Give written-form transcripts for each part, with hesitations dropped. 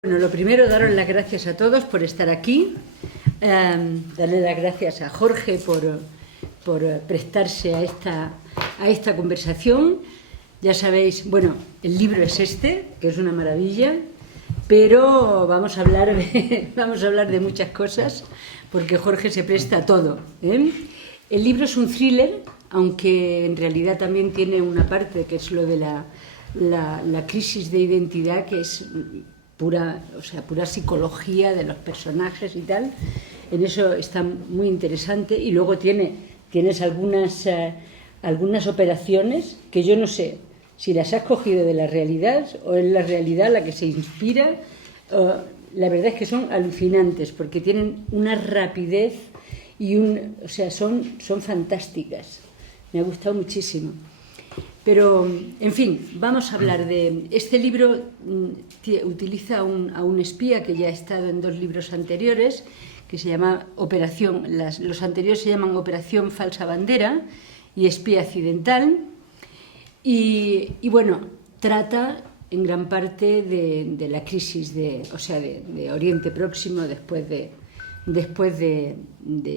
Bueno, lo primero, daros las gracias a todos por estar aquí, darle las gracias a Jorge por prestarse a esta conversación. Ya sabéis, bueno, el libro es este, que es una maravilla, pero vamos a hablar de muchas cosas, porque Jorge se presta a todo, ¿eh? El libro es un thriller, aunque en realidad también tiene una parte que es lo de la crisis de identidad, que es pura psicología de los personajes y tal. En eso está muy interesante. Y luego tienes algunas operaciones que yo no sé si las has cogido de la realidad o es la realidad la que se inspira. La verdad es que son alucinantes porque tienen una rapidez y son fantásticas. Me ha gustado muchísimo. Pero, en fin, vamos a hablar de... Este libro utiliza a un espía que ya ha estado en 2 libros anteriores, que se llama Operación... Los anteriores se llaman Operación Falsa Bandera y Espía Accidental. Y bueno, trata en gran parte de la crisis de Oriente Próximo después de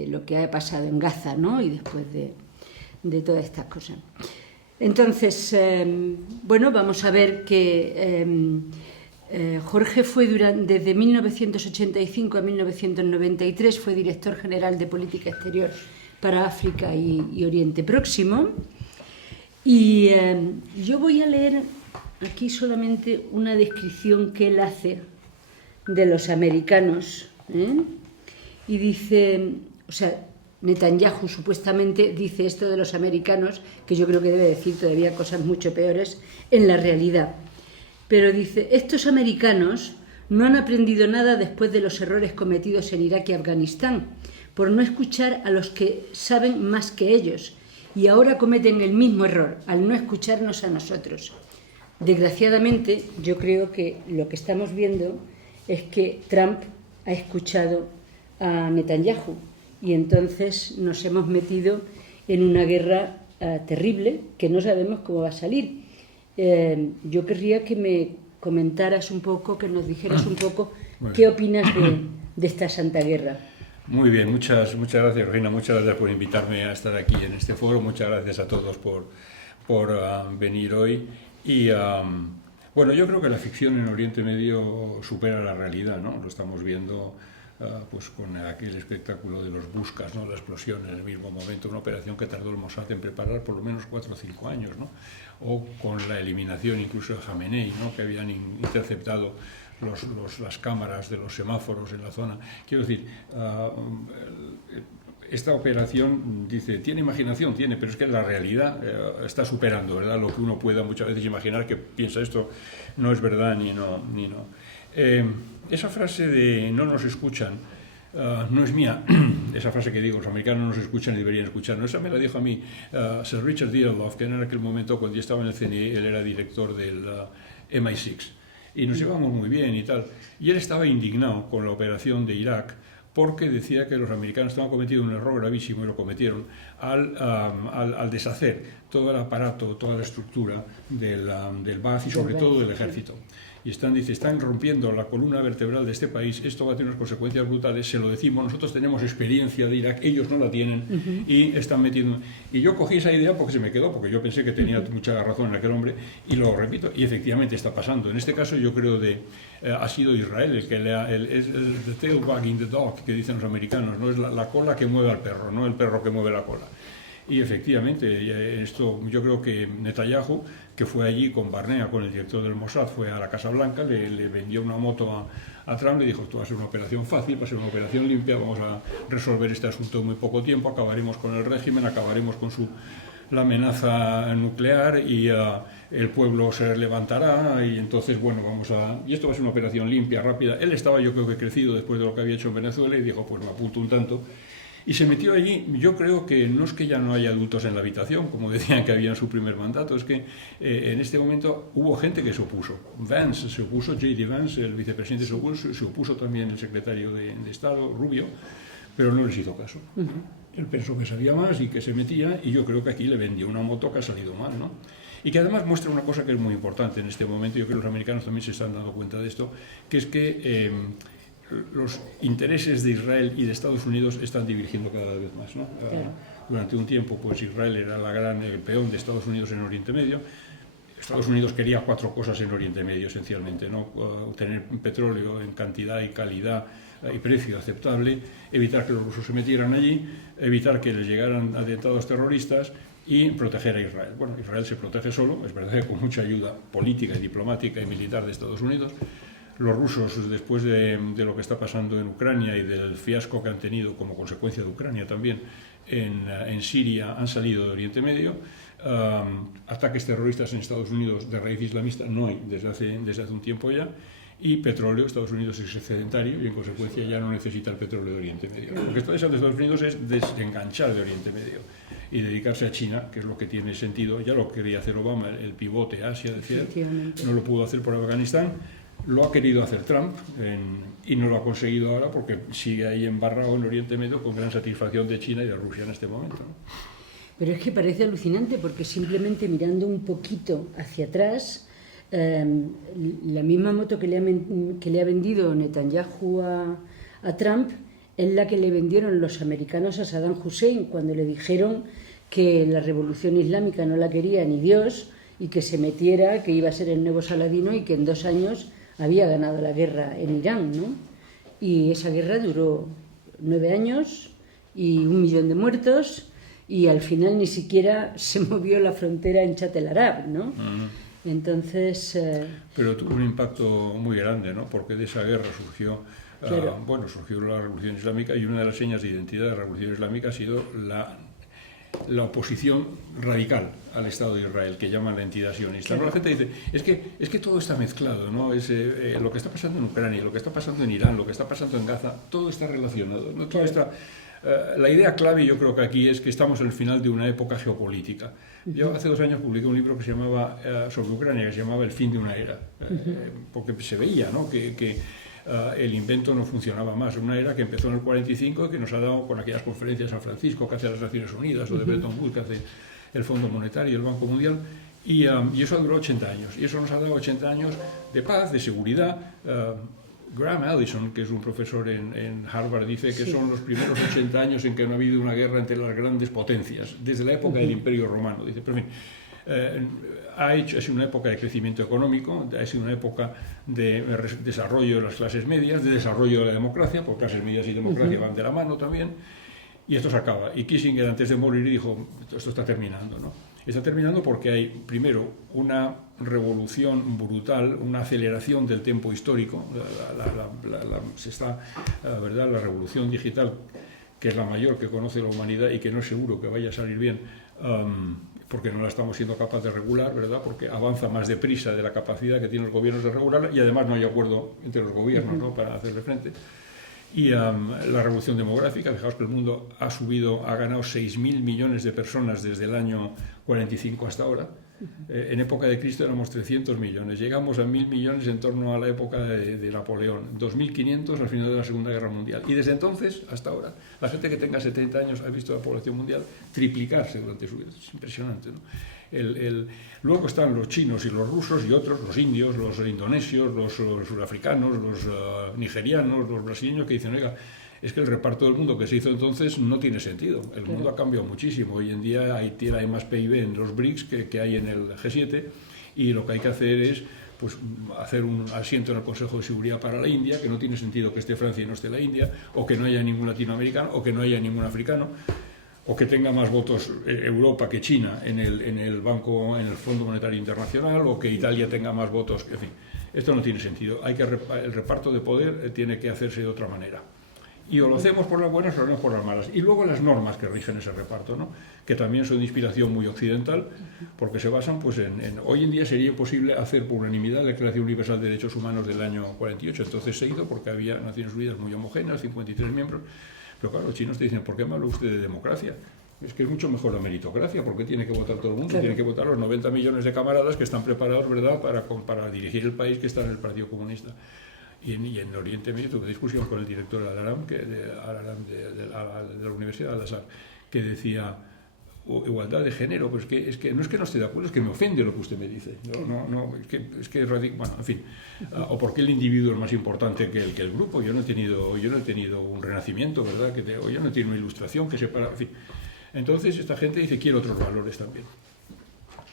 lo que ha pasado en Gaza, ¿no? Y después de todas estas cosas. Entonces, bueno, vamos a ver que Jorge fue desde 1985 a 1993 fue director general de Política Exterior para África y Oriente Próximo. Y yo voy a leer aquí solamente una descripción que él hace de los americanos, ¿eh? Y dice, Netanyahu supuestamente dice esto de los americanos, que yo creo que debe decir todavía cosas mucho peores en la realidad. Pero dice, estos americanos no han aprendido nada después de los errores cometidos en Irak y Afganistán, por no escuchar a los que saben más que ellos, y ahora cometen el mismo error, al no escucharnos a nosotros. Desgraciadamente, yo creo que lo que estamos viendo es que Trump ha escuchado a Netanyahu, y entonces nos hemos metido en una guerra terrible que no sabemos cómo va a salir. Yo querría que me comentaras un poco, que nos dijeras un poco qué opinas de esta santa guerra. Muy bien, muchas gracias, Regina, muchas gracias por invitarme a estar aquí en este foro, muchas gracias a todos por venir hoy. Y bueno, yo creo que la ficción en Oriente Medio supera la realidad, ¿no? Lo estamos viendo pues con aquel espectáculo de los Buscas, ¿no? La explosión en el mismo momento, una operación que tardó el Mossad en preparar por lo menos 4 o 5 años, ¿no? O con la eliminación incluso de Jamenei, ¿no? Que habían interceptado las cámaras de los semáforos en la zona. Quiero decir, esta operación, dice, tiene imaginación, pero es que la realidad está superando, ¿verdad? Lo que uno pueda muchas veces imaginar, que piensa esto no es verdad ni no. Esa frase de no nos escuchan no es mía. Esa frase que digo, los americanos no nos escuchan y deberían escucharnos, esa me la dijo a mí Sir Richard Dearlove, que en aquel momento, cuando yo estaba en el CNI, él era director del MI6, y nos llevamos muy bien y tal, y él estaba indignado con la operación de Irak, porque decía que los americanos estaban cometiendo un error gravísimo, y lo cometieron, al deshacer todo el aparato, toda la estructura del Ba'ath y sobre todo del ejército. Y están rompiendo la columna vertebral de este país, esto va a tener unas consecuencias brutales, se lo decimos, nosotros tenemos experiencia de Irak, ellos no la tienen, y están metiendo... Y yo cogí esa idea porque se me quedó, porque yo pensé que tenía mucha razón en aquel hombre, y lo repito, y efectivamente está pasando. En este caso yo creo ha sido Israel el que es the tail wagging the dog, que dicen los americanos, no es la cola que mueve al perro, no el perro que mueve la cola. Y efectivamente, esto yo creo que Netanyahu, que fue allí con Barnea, con el director del Mossad, fue a la Casa Blanca, le vendió una moto a Trump, le dijo, esto va a ser una operación fácil, va a ser una operación limpia, vamos a resolver este asunto en muy poco tiempo, acabaremos con el régimen, acabaremos con la amenaza nuclear y el pueblo se levantará y entonces, bueno, y esto va a ser una operación limpia, rápida. Él estaba, yo creo que crecido después de lo que había hecho en Venezuela y dijo, pues me apunto un tanto. Y se metió allí. Yo creo que no es que ya no haya adultos en la habitación, como decían que había en su primer mandato, es que en este momento hubo gente que se opuso. Vance se opuso, J.D. Vance, el vicepresidente, se opuso también el secretario de Estado, Rubio, pero no les hizo caso. Él pensó que sabía más y que se metía, y yo creo que aquí le vendió una moto que ha salido mal, ¿no? y que además muestra una cosa que es muy importante en este momento. Yo creo que los americanos también se están dando cuenta de esto, que es que los intereses de Israel y de Estados Unidos están divergiendo cada vez más, ¿no? Claro. Durante un tiempo, pues Israel era el peón de Estados Unidos en Oriente Medio. Estados Unidos quería 4 cosas en Oriente Medio, esencialmente, ¿no? Obtener petróleo en cantidad y calidad y precio aceptable, evitar que los rusos se metieran allí, evitar que les llegaran atentados terroristas y proteger a Israel. Bueno, Israel se protege solo, es verdad que con mucha ayuda política y diplomática y militar de Estados Unidos. Los rusos, después de lo que está pasando en Ucrania y del fiasco que han tenido como consecuencia de Ucrania también en Siria, han salido de Oriente Medio. Ataques terroristas en Estados Unidos de raíz islamista no hay desde hace un tiempo ya, y petróleo. Estados Unidos es excedentario y en consecuencia ya no necesita el petróleo de Oriente Medio. Lo que está deseando Estados Unidos es desenganchar de Oriente Medio y dedicarse a China, que es lo que tiene sentido. Ya lo quería hacer Obama, el pivote Asia, decía, no lo pudo hacer por Afganistán. Lo ha querido hacer Trump y no lo ha conseguido ahora porque sigue ahí embarrado en Oriente Medio con gran satisfacción de China y de Rusia en este momento, ¿no? Pero es que parece alucinante porque simplemente mirando un poquito hacia atrás, la misma moto que le ha vendido Netanyahu a Trump es la que le vendieron los americanos a Saddam Hussein cuando le dijeron que la revolución islámica no la quería ni Dios y que se metiera, que iba a ser el nuevo Saladino y que en 2 años había ganado la guerra en Irán, ¿no? Y esa guerra duró 9 años y 1 millón de muertos, y al final ni siquiera se movió la frontera en Chat el Arab, ¿no? Entonces... Pero tuvo un impacto muy grande, ¿no? Porque de esa guerra surgió, claro. Surgió la Revolución Islámica, y una de las señas de identidad de la Revolución Islámica ha sido la oposición radical al Estado de Israel, que llaman la entidad sionista. Claro. ¿No? La gente dice, es que todo está mezclado, ¿no? Lo que está pasando en Ucrania, lo que está pasando en Irán, lo que está pasando en Gaza, todo está relacionado, ¿no? Todo está... la idea clave, yo creo que aquí, es que estamos en el final de una época geopolítica. Yo hace 2 años publiqué un libro que se llamaba, sobre Ucrania, que se llamaba El fin de una era, porque se veía, ¿no? que el invento no funcionaba más. Una era que empezó en el 45 y que nos ha dado con aquellas conferencias de San Francisco que hace las Naciones Unidas, o de Bretton Woods que hace el Fondo Monetario y el Banco Mundial, y eso ha durado 80 años. Y eso nos ha dado 80 años de paz, de seguridad. Graham Allison, que es un profesor en Harvard, dice que son los primeros 80 años en que no ha habido una guerra entre las grandes potencias, desde la época del Imperio Romano. Dice, pero en fin, ha sido una época de crecimiento económico, ha sido una época de desarrollo de las clases medias, de desarrollo de la democracia, porque clases medias y democracia van de la mano también, y esto se acaba. Y Kissinger, antes de morir, dijo, esto está terminando, ¿no? Está terminando porque hay, primero, una revolución brutal, una aceleración del tiempo histórico, la revolución digital, que es la mayor que conoce la humanidad y que no es seguro que vaya a salir bien, porque no la estamos siendo capaz de regular, ¿verdad? Porque avanza más deprisa de la capacidad que tienen los gobiernos de regularla, y además no hay acuerdo entre los gobiernos, ¿no? Para hacerle frente. Y la revolución demográfica, fijaos que el mundo ha ganado 6.000 millones de personas desde el año 45 hasta ahora. En época de Cristo éramos 300 millones, llegamos a 1.000 millones en torno a la época de Napoleón, 2.500 al final de la Segunda Guerra Mundial. Y desde entonces hasta ahora, la gente que tenga 70 años ha visto la población mundial triplicarse durante su vida. Es impresionante, ¿no? Luego están los chinos y los rusos y otros, los indios, los indonesios, los surafricanos, los nigerianos, los brasileños, que dicen, oiga, es que el reparto del mundo que se hizo entonces no tiene sentido. El mundo ha cambiado muchísimo. Hoy en día hay más PIB en los BRICS que hay en el G7, y lo que hay que hacer es pues hacer un asiento en el Consejo de Seguridad para la India, que no tiene sentido que esté Francia y no esté la India, o que no haya ningún latinoamericano, o que no haya ningún africano, o que tenga más votos Europa que China en el Fondo Monetario Internacional, o que Italia tenga más votos, en fin. Esto no tiene sentido. El reparto de poder tiene que hacerse de otra manera. Y o lo hacemos por las buenas o lo hacemos por las malas. Y luego las normas que rigen ese reparto, ¿no? Que también son de inspiración muy occidental, porque se basan pues, hoy en día sería imposible hacer por unanimidad la Declaración Universal de Derechos Humanos del año 48. Entonces se hizo porque había Naciones Unidas muy homogéneas, 53 miembros. Pero claro, los chinos te dicen, ¿por qué me habla usted de democracia? Es que es mucho mejor la meritocracia, porque tiene que votar todo el mundo, claro. Tiene que votar los 90 millones de camaradas que están preparados, ¿verdad?, para dirigir el país, que está en el Partido Comunista. Y en Oriente Medio tuve discusión con el director de la Universidad de Al-Azhar, que decía, o igualdad de género, pues es que no esté de acuerdo, es que me ofende lo que usted me dice. Es que bueno, en fin, o porque el individuo es más importante que el grupo. Yo no he tenido un renacimiento, ¿verdad? O yo no he tenido una ilustración que separa, en fin. Entonces esta gente dice, quiero otros valores también.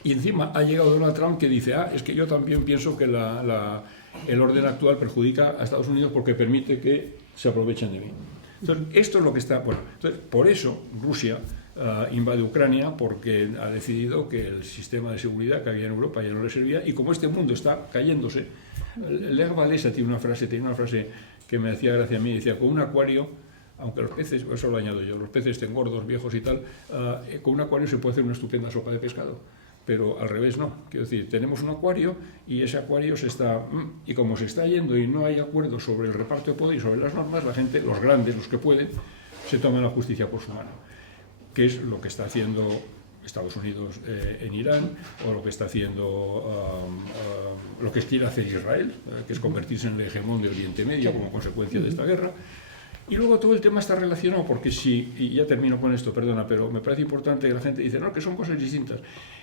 Y encima ha llegado Donald Trump que dice, es que yo también pienso que el orden actual perjudica a Estados Unidos porque permite que se aprovechen de mí. Entonces, esto es lo que está... Bueno, entonces, por eso Rusia invade Ucrania, porque ha decidido que el sistema de seguridad que había en Europa ya no le servía, y como este mundo está cayéndose, Lech Walesa tiene una frase que me hacía gracia a mí, decía, con un acuario, aunque los peces, eso lo añado yo, los peces estén gordos, viejos y tal, con un acuario se puede hacer una estupenda sopa de pescado. Pero al revés no. Quiero decir, tenemos un acuario y ese acuario y como se está yendo y no hay acuerdo sobre el reparto de poder y sobre las normas, la gente, los grandes, los que pueden, se toman la justicia por su mano. Que es lo que está haciendo Estados Unidos en Irán, o lo que está haciendo, lo que quiere hacer Israel, que es convertirse en el hegemón de Oriente Medio como consecuencia de esta guerra. Y luego todo el tema está relacionado, porque y ya termino con esto, perdona, pero me parece importante que la gente dice, no, que son cosas distintas.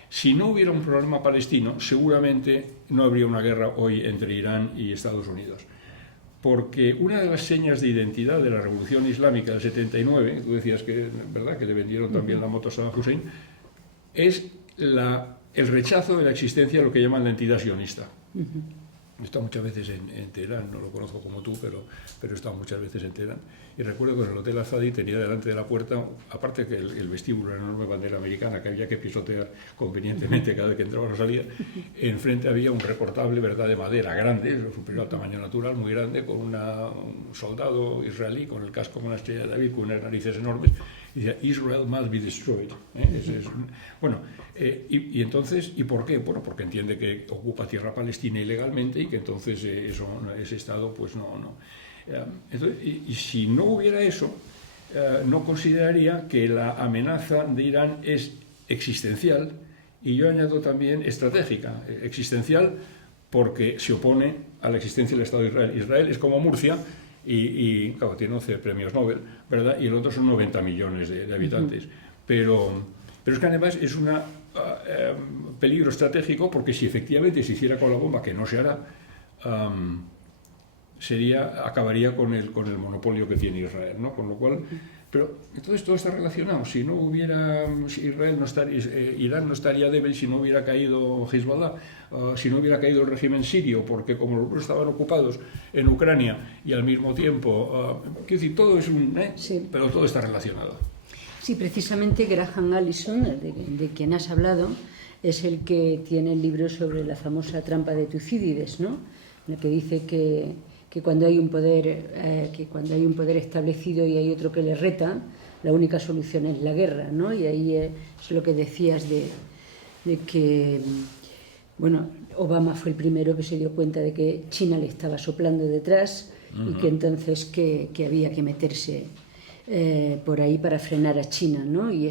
Si no hubiera un problema palestino, seguramente no habría una guerra hoy entre Irán y Estados Unidos. Porque una de las señas de identidad de la Revolución Islámica del 79, tú decías que, ¿verdad?, que le vendieron también la moto a Saddam Hussein, es el rechazo de la existencia de lo que llaman la entidad sionista. He estado muchas veces en Teherán, no lo conozco como tú, pero he estado muchas veces en Teherán. Y recuerdo que en el Hotel Azadi tenía delante de la puerta, aparte que el vestíbulo era una enorme bandera americana que había que pisotear convenientemente cada vez que entraba o salía, enfrente había un recortable, ¿verdad?, de madera grande, superior al tamaño natural, muy grande, con un soldado israelí con el casco con la estrella de David, con unas narices enormes, y decía, Israel must be destroyed. Bueno, y entonces, ¿y por qué? Bueno, porque entiende que ocupa tierra palestina ilegalmente y que entonces ese Estado, pues no. Entonces, y si no hubiera eso, no consideraría que la amenaza de Irán es existencial, y yo añado también estratégica. Existencial porque se opone a la existencia del Estado de Israel. Israel es como Murcia, y claro, tiene 11 premios Nobel, ¿verdad? Y el otro son 90 millones de habitantes. Pero es que además es un peligro estratégico, porque si efectivamente se hiciera con la bomba, que no se hará, acabaría con el monopolio que tiene Israel, ¿no? Con lo cual, pero entonces todo está relacionado. Si Irán no estaría débil si no hubiera caído Hezbollah, si no hubiera caído el régimen sirio, porque como los rusos estaban ocupados en Ucrania y al mismo tiempo, quiero decir, todo es sí. Pero todo está relacionado. Sí, precisamente Graham Allison, de quien has hablado, es el que tiene el libro sobre la famosa trampa de Tucídides, ¿no? En el que dice que cuando hay un poder establecido y hay otro que le reta, la única solución es la guerra, ¿no? Y ahí es lo que decías de que, bueno, Obama fue el primero que se dio cuenta de que China le estaba soplando detrás y que entonces que había que meterse por ahí para frenar a China, ¿no? Y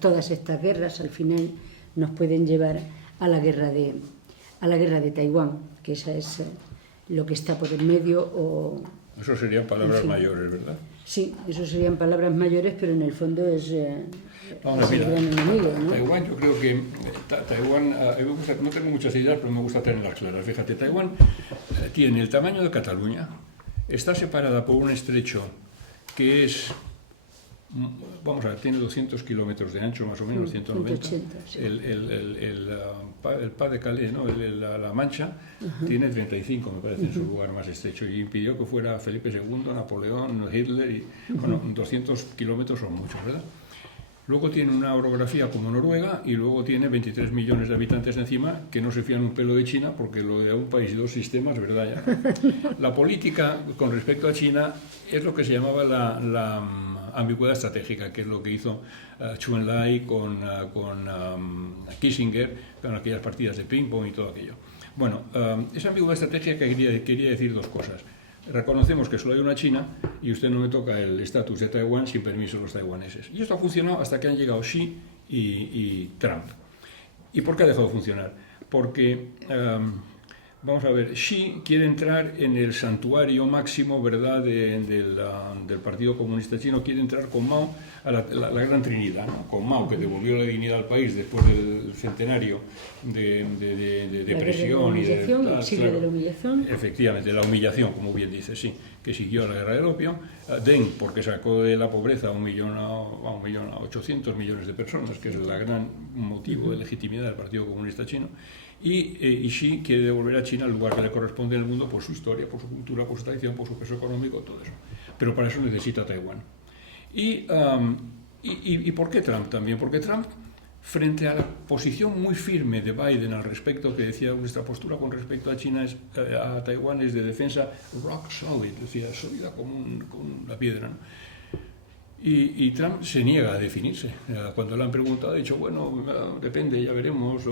todas estas guerras al final nos pueden llevar a la guerra de Taiwán, que esa es lo que está por el medio. Eso serían palabras mayores, ¿verdad? Sí, eso serían palabras mayores, pero en el fondo es el gran enemigo, ¿no? Taiwán, yo creo que Taiwán, no tengo muchas ideas, pero me gusta tenerlas claras. Fíjate, Taiwán tiene el tamaño de Cataluña, está separada por un estrecho que es, vamos a ver, tiene 200 kilómetros de ancho, más o menos, 190. 180, sí. El Pas de Calais, ¿no? La Mancha, tiene 35, me parece, en su lugar más estrecho, y impidió que fuera Felipe II, Napoleón, Hitler, y bueno, 200 kilómetros son muchos, ¿verdad? Luego tiene una orografía como Noruega, y luego tiene 23 millones de habitantes encima que no se fían un pelo de China, porque lo de un país y dos sistemas, ¿verdad? Ya. La política con respecto a China es lo que se llamaba la ambigüedad estratégica, que es lo que hizo Zhou Enlai con Kissinger, con aquellas partidas de ping-pong y todo aquello. Bueno, esa ambigüedad estratégica quería decir dos cosas. Reconocemos que solo hay una China y usted no me toca el estatus de Taiwán sin permiso de los taiwaneses. Y esto ha funcionado hasta que han llegado Xi y Trump. ¿Y por qué ha dejado de funcionar? Porque Vamos a ver, Xi quiere entrar en el santuario máximo, ¿verdad?, del Partido Comunista Chino. Quiere entrar con Mao a la Gran Trinidad, ¿no? Con Mao, que devolvió la dignidad al país después del centenario de depresión y de la humillación. Efectivamente, la humillación, como bien dice, sí, que siguió a la guerra del opio. Deng, porque sacó de la pobreza a 1.800.000.000 de personas, que es el gran motivo de legitimidad del Partido Comunista Chino. Y Xi quiere devolver a China el lugar que le corresponde en el mundo por su historia, por su cultura, por su tradición, por su peso económico, todo eso. Pero para eso necesita Taiwán. ¿Y por qué Trump también? Porque Trump, frente a la posición muy firme de Biden al respecto, que decía nuestra postura con respecto a China, a Taiwán es de defensa rock solid, decía, sólida como una piedra, ¿no? Y Trump se niega a definirse. Cuando le han preguntado, ha dicho, bueno, depende, ya veremos,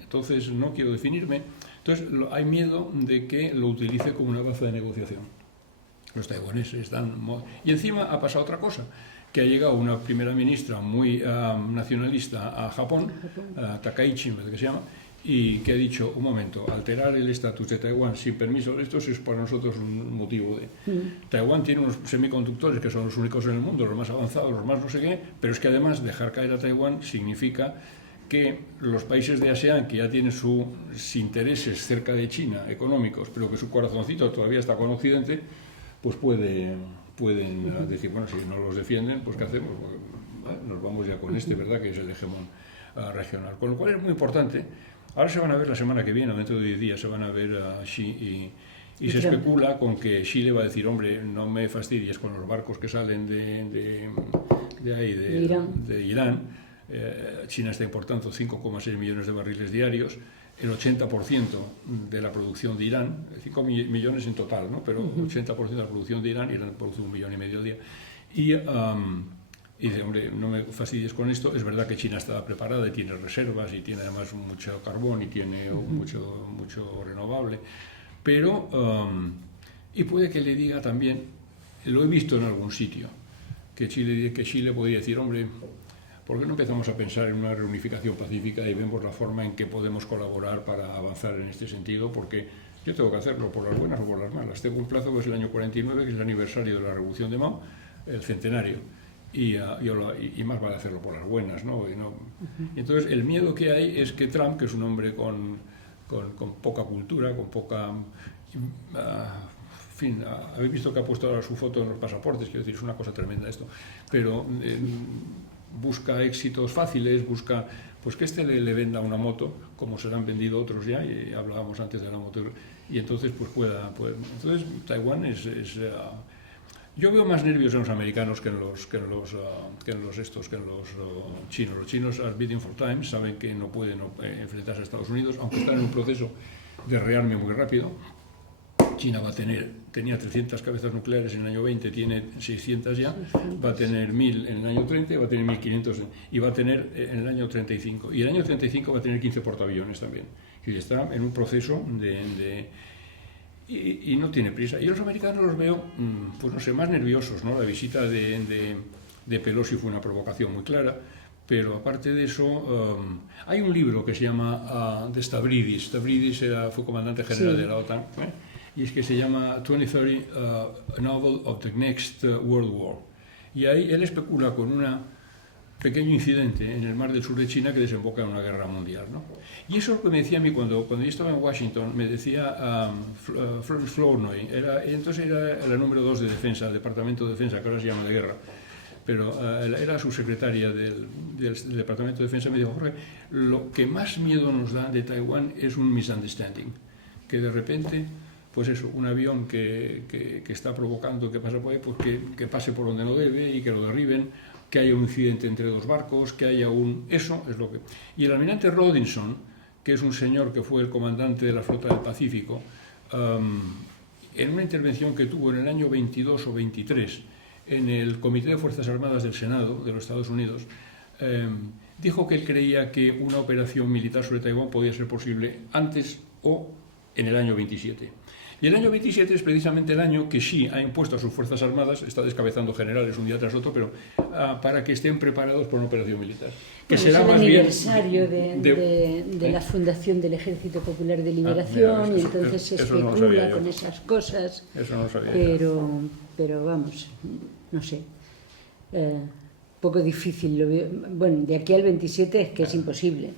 entonces no quiero definirme. Entonces hay miedo de que lo utilice como una baza de negociación. Los taiwaneses están... Y encima ha pasado otra cosa, que ha llegado una primera ministra muy nacionalista a Japón, Takaichi, me parece que se llama, y que ha dicho, un momento, alterar el estatus de Taiwán sin permiso de estos es para nosotros un motivo de... Taiwán tiene unos semiconductores que son los únicos en el mundo, los más avanzados, los más no sé qué, pero es que además dejar caer a Taiwán significa que los países de ASEAN, que ya tienen sus intereses cerca de China, económicos, pero que su corazoncito todavía está con Occidente, pues pueden decir, bueno, si no los defienden, pues ¿qué hacemos? Bueno, nos vamos ya con ¿verdad?, que es el hegemón regional. Con lo cual es muy importante. Ahora se van a ver la semana que viene, dentro de 10 días, se van a ver a Xi y se especula con que Xi le va a decir, hombre, no me fastidies con los barcos que salen de Irán. China está importando 5,6 millones de barriles diarios, el 80% de la producción de Irán, 5 millones en total, ¿no? Pero 80% de la producción de Irán produce 1,5 millones al día. Y dice, hombre, no me fastidies con esto. Es verdad que China está preparada y tiene reservas y tiene además mucho carbón y tiene mucho renovable, pero y puede que le diga también, lo he visto en algún sitio, que Chile podría decir, hombre, ¿por qué no empezamos a pensar en una reunificación pacífica y vemos la forma en que podemos colaborar para avanzar en este sentido? Porque yo tengo que hacerlo por las buenas o por las malas. Tengo un plazo que es el año 49, que es el aniversario de la Revolución de Mao, el centenario. Y más vale hacerlo por las buenas, ¿no? Entonces, el miedo que hay es que Trump, que es un hombre con poca cultura, con poca... en fin, habéis visto que ha puesto ahora su foto en los pasaportes, quiero decir, es una cosa tremenda esto, pero busca éxitos fáciles, busca pues que le venda una moto, como se la han vendido otros ya, y hablábamos antes de la moto, y entonces pues pueda entonces Taiwán es yo veo más nervios en los americanos que en los chinos. Los chinos are bidding for time, saben que no pueden enfrentarse a Estados Unidos, aunque están en un proceso de rearme muy rápido. China tenía 300 cabezas nucleares en el año 20, tiene 600 ya, va a tener 1000 en el año 30, va a tener 1500 y va a tener en el año 35. Y en el año 35 va a tener 15 portaaviones también. Y está en un proceso y no tiene prisa. Y los americanos los veo, pues no sé, más nerviosos, ¿no? La visita de Pelosi fue una provocación muy clara, pero aparte de eso, hay un libro que se llama de Stavridis. Stavridis fue comandante general de la OTAN, y es que se llama 2030, A Novel of the Next World War. Y ahí él especula con un pequeño incidente en el mar del sur de China que desemboca en una guerra mundial, ¿no? Y eso es lo que me decía a mí cuando yo estaba en Washington, me decía Florence Flournoy, entonces era la número 2 de defensa, el Departamento de Defensa, que ahora se llama de Guerra, pero era subsecretaria del Departamento de Defensa, me dijo, Jorge, lo que más miedo nos da de Taiwán es un misunderstanding, que de repente, pues eso, un avión que está provocando que pasa por ahí, pues que pase por donde no debe y que lo derriben, que haya un incidente entre dos barcos, que haya eso es lo que... Y el almirante Robinson, que es un señor que fue el comandante de la flota del Pacífico, en una intervención que tuvo en el año 22 o 23 en el Comité de Fuerzas Armadas del Senado de los Estados Unidos, dijo que él creía que una operación militar sobre Taiwán podía ser posible antes o en el año 27. Y el año 27 es precisamente el año que Xi ha impuesto a sus Fuerzas Armadas, está descabezando generales un día tras otro, pero para que estén preparados por una operación militar. Que Bueno, será es el más aniversario bien de la fundación del Ejército Popular de Liberación, mira, y entonces se especula con esas cosas. Eso no lo sabía pero vamos, no sé. Poco difícil lo veo. Bueno, de aquí al 27 es que es imposible,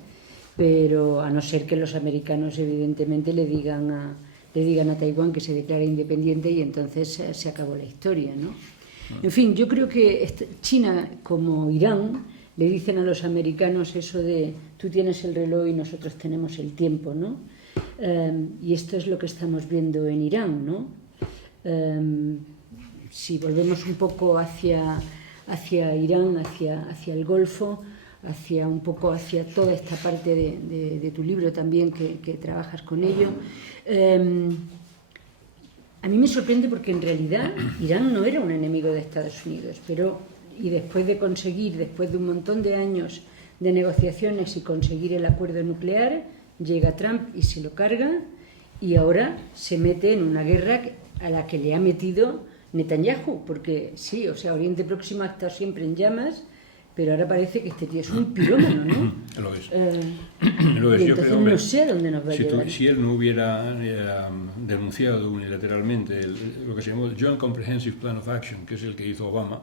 pero a no ser que los americanos evidentemente le digan a Taiwán que se declara independiente, y entonces se acabó la historia, ¿no? En fin, yo creo que China, como Irán, le dicen a los americanos eso de tú tienes el reloj y nosotros tenemos el tiempo, ¿no? Y esto es lo que estamos viendo en Irán, ¿no? Si volvemos un poco hacia Irán, hacia el Golfo, un poco hacia toda esta parte de tu libro también, que trabajas con ello. A mí me sorprende porque en realidad Irán no era un enemigo de Estados Unidos, y después de un montón de años de negociaciones y conseguir el acuerdo nuclear, llega Trump y se lo carga, y ahora se mete en una guerra a la que le ha metido Netanyahu, porque sí, o sea, Oriente Próximo ha estado siempre en llamas, pero ahora parece que este tío es un pirómano, ¿no? Lo es. Y entonces hombre, no sé a dónde nos va a llevar. Si él no hubiera denunciado unilateralmente lo que se llamó el Joint Comprehensive Plan of Action, que es el que hizo Obama,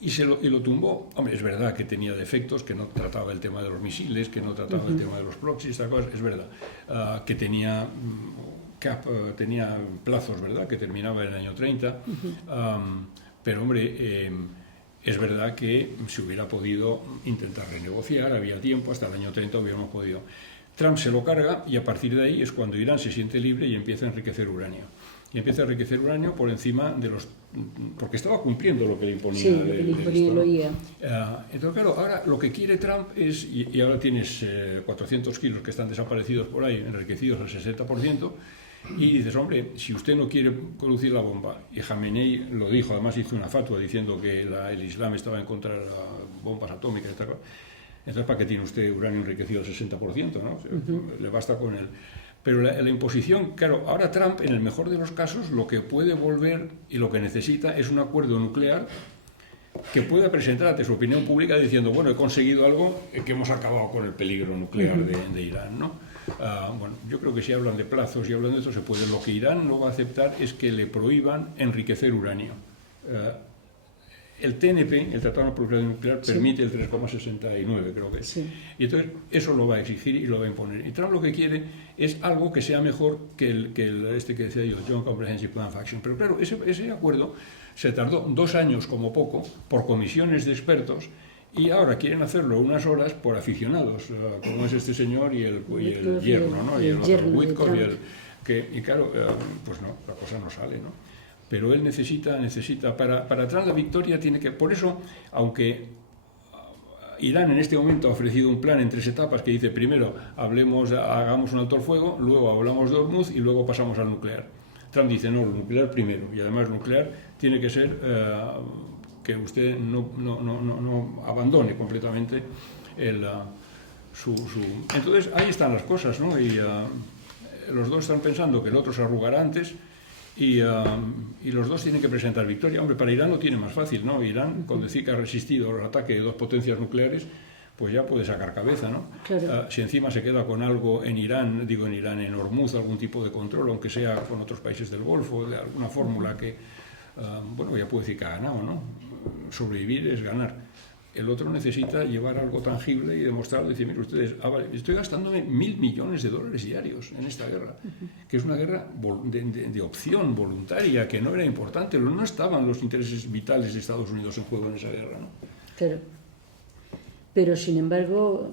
y lo tumbó. Hombre, es verdad que tenía defectos, que no trataba el tema de los misiles, que no trataba el tema de los proxies, estas cosas, es verdad. Que tenía tenía plazos, ¿verdad?, que terminaba en el año 30, pero hombre, es verdad que se hubiera podido intentar renegociar, había tiempo, hasta el año 30 hubiéramos podido. Trump se lo carga, y a partir de ahí es cuando Irán se siente libre y empieza a enriquecer uranio. Y empieza a enriquecer uranio por encima de los... porque estaba cumpliendo lo que le imponía. Sí, lo que le imponía el OIA. Entonces, claro, ahora lo que quiere Trump es, y ahora tienes 400 kilos que están desaparecidos por ahí, enriquecidos al 60%, y dices, hombre, si usted no quiere producir la bomba, y Jamenei lo dijo, además hizo una fatua diciendo que el Islam estaba en contra de las bombas atómicas, etc. Entonces, ¿para qué tiene usted uranio enriquecido al 60%? ¿No? Le basta con él. Pero la imposición, claro, ahora Trump, en el mejor de los casos, lo que puede volver y lo que necesita es un acuerdo nuclear que pueda presentar ante su opinión pública diciendo, bueno, he conseguido algo, que hemos acabado con el peligro nuclear de Irán, ¿no? Bueno, yo creo que si hablan de plazos y hablan de esto se puede. Lo que Irán no va a aceptar es que le prohíban enriquecer uranio. El TNP, el Tratado de Proliferación Nuclear, permite el 3,69, creo que es. Sí. Y entonces eso lo va a exigir y lo va a imponer. Y Trump lo que quiere es algo que sea mejor que este que decía yo, Joint Comprehensive Plan of Action. Pero claro, ese acuerdo se tardó 2 años como poco, por comisiones de expertos, y ahora quieren hacerlo unas horas por aficionados, como es este señor y el yerno, ¿no? Y el otro Whitcock, y claro, pues no, la cosa no sale, ¿no? Pero él necesita para Trump la victoria tiene que... Por eso, aunque Irán en este momento ha ofrecido un plan en 3 etapas que dice, primero hagamos un alto al fuego, luego hablamos de Hormuz y luego pasamos al nuclear. Trump dice, no, lo nuclear primero, y además lo nuclear tiene que ser que usted no abandone completamente Entonces, ahí están las cosas, ¿no? Y los dos están pensando que el otro se arrugará antes, y los dos tienen que presentar victoria. Hombre, para Irán lo tiene más fácil, ¿no? Irán, con decir que ha resistido el ataque de 2 potencias nucleares, pues ya puede sacar cabeza, ¿no? Claro. Si encima se queda con algo en Irán, en Hormuz, algún tipo de control, aunque sea con otros países del Golfo, de alguna fórmula que, bueno, ya puede decir que ha ganado, ¿no? Sobrevivir es ganar. El otro necesita llevar algo tangible y demostrarlo, decir, mire ustedes, estoy gastándome $1.000 millones diarios en esta guerra, que es una guerra de opción voluntaria, que no era importante, no estaban los intereses vitales de Estados Unidos en juego en esa guerra, ¿no? Claro. Pero, sin embargo,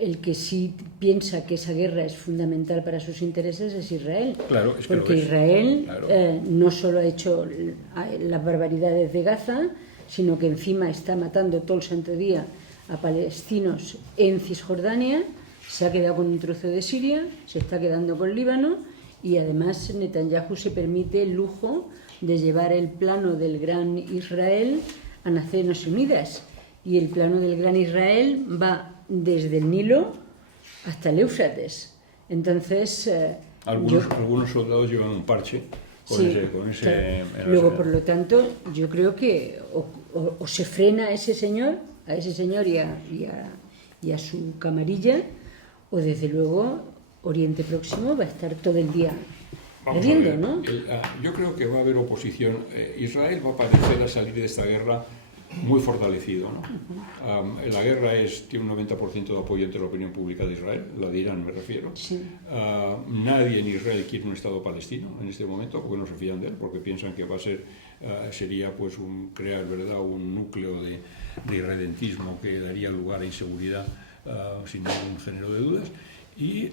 el que sí piensa que esa guerra es fundamental para sus intereses es Israel. Claro, es que porque Israel no solo ha hecho las barbaridades de Gaza, sino que encima está matando todo el santo día a palestinos en Cisjordania, se ha quedado con un trozo de Siria, se está quedando con Líbano, y además Netanyahu se permite el lujo de llevar el plano del Gran Israel a Naciones Unidas. Y el plano del Gran Israel va desde el Nilo hasta el Éufrates. Entonces, Algunos soldados llevan un parche con Sí, ese claro. Luego, por lo tanto, yo creo que o se frena a ese señor y a su camarilla, o desde luego Oriente Próximo va a estar todo el día Vamos a ardiendo, ver, ¿no? yo creo que va a haber oposición. Israel va a parecer a salir de esta guerra muy fortalecido, ¿no? La guerra tiene un 90% de apoyo entre la opinión pública de Israel, la de Irán me refiero. Sí. Nadie en Israel quiere un Estado palestino en este momento, porque no se fían de él, porque piensan que va a ser, sería pues crear, ¿verdad?, un núcleo de irredentismo que daría lugar a inseguridad sin ningún género de dudas. Y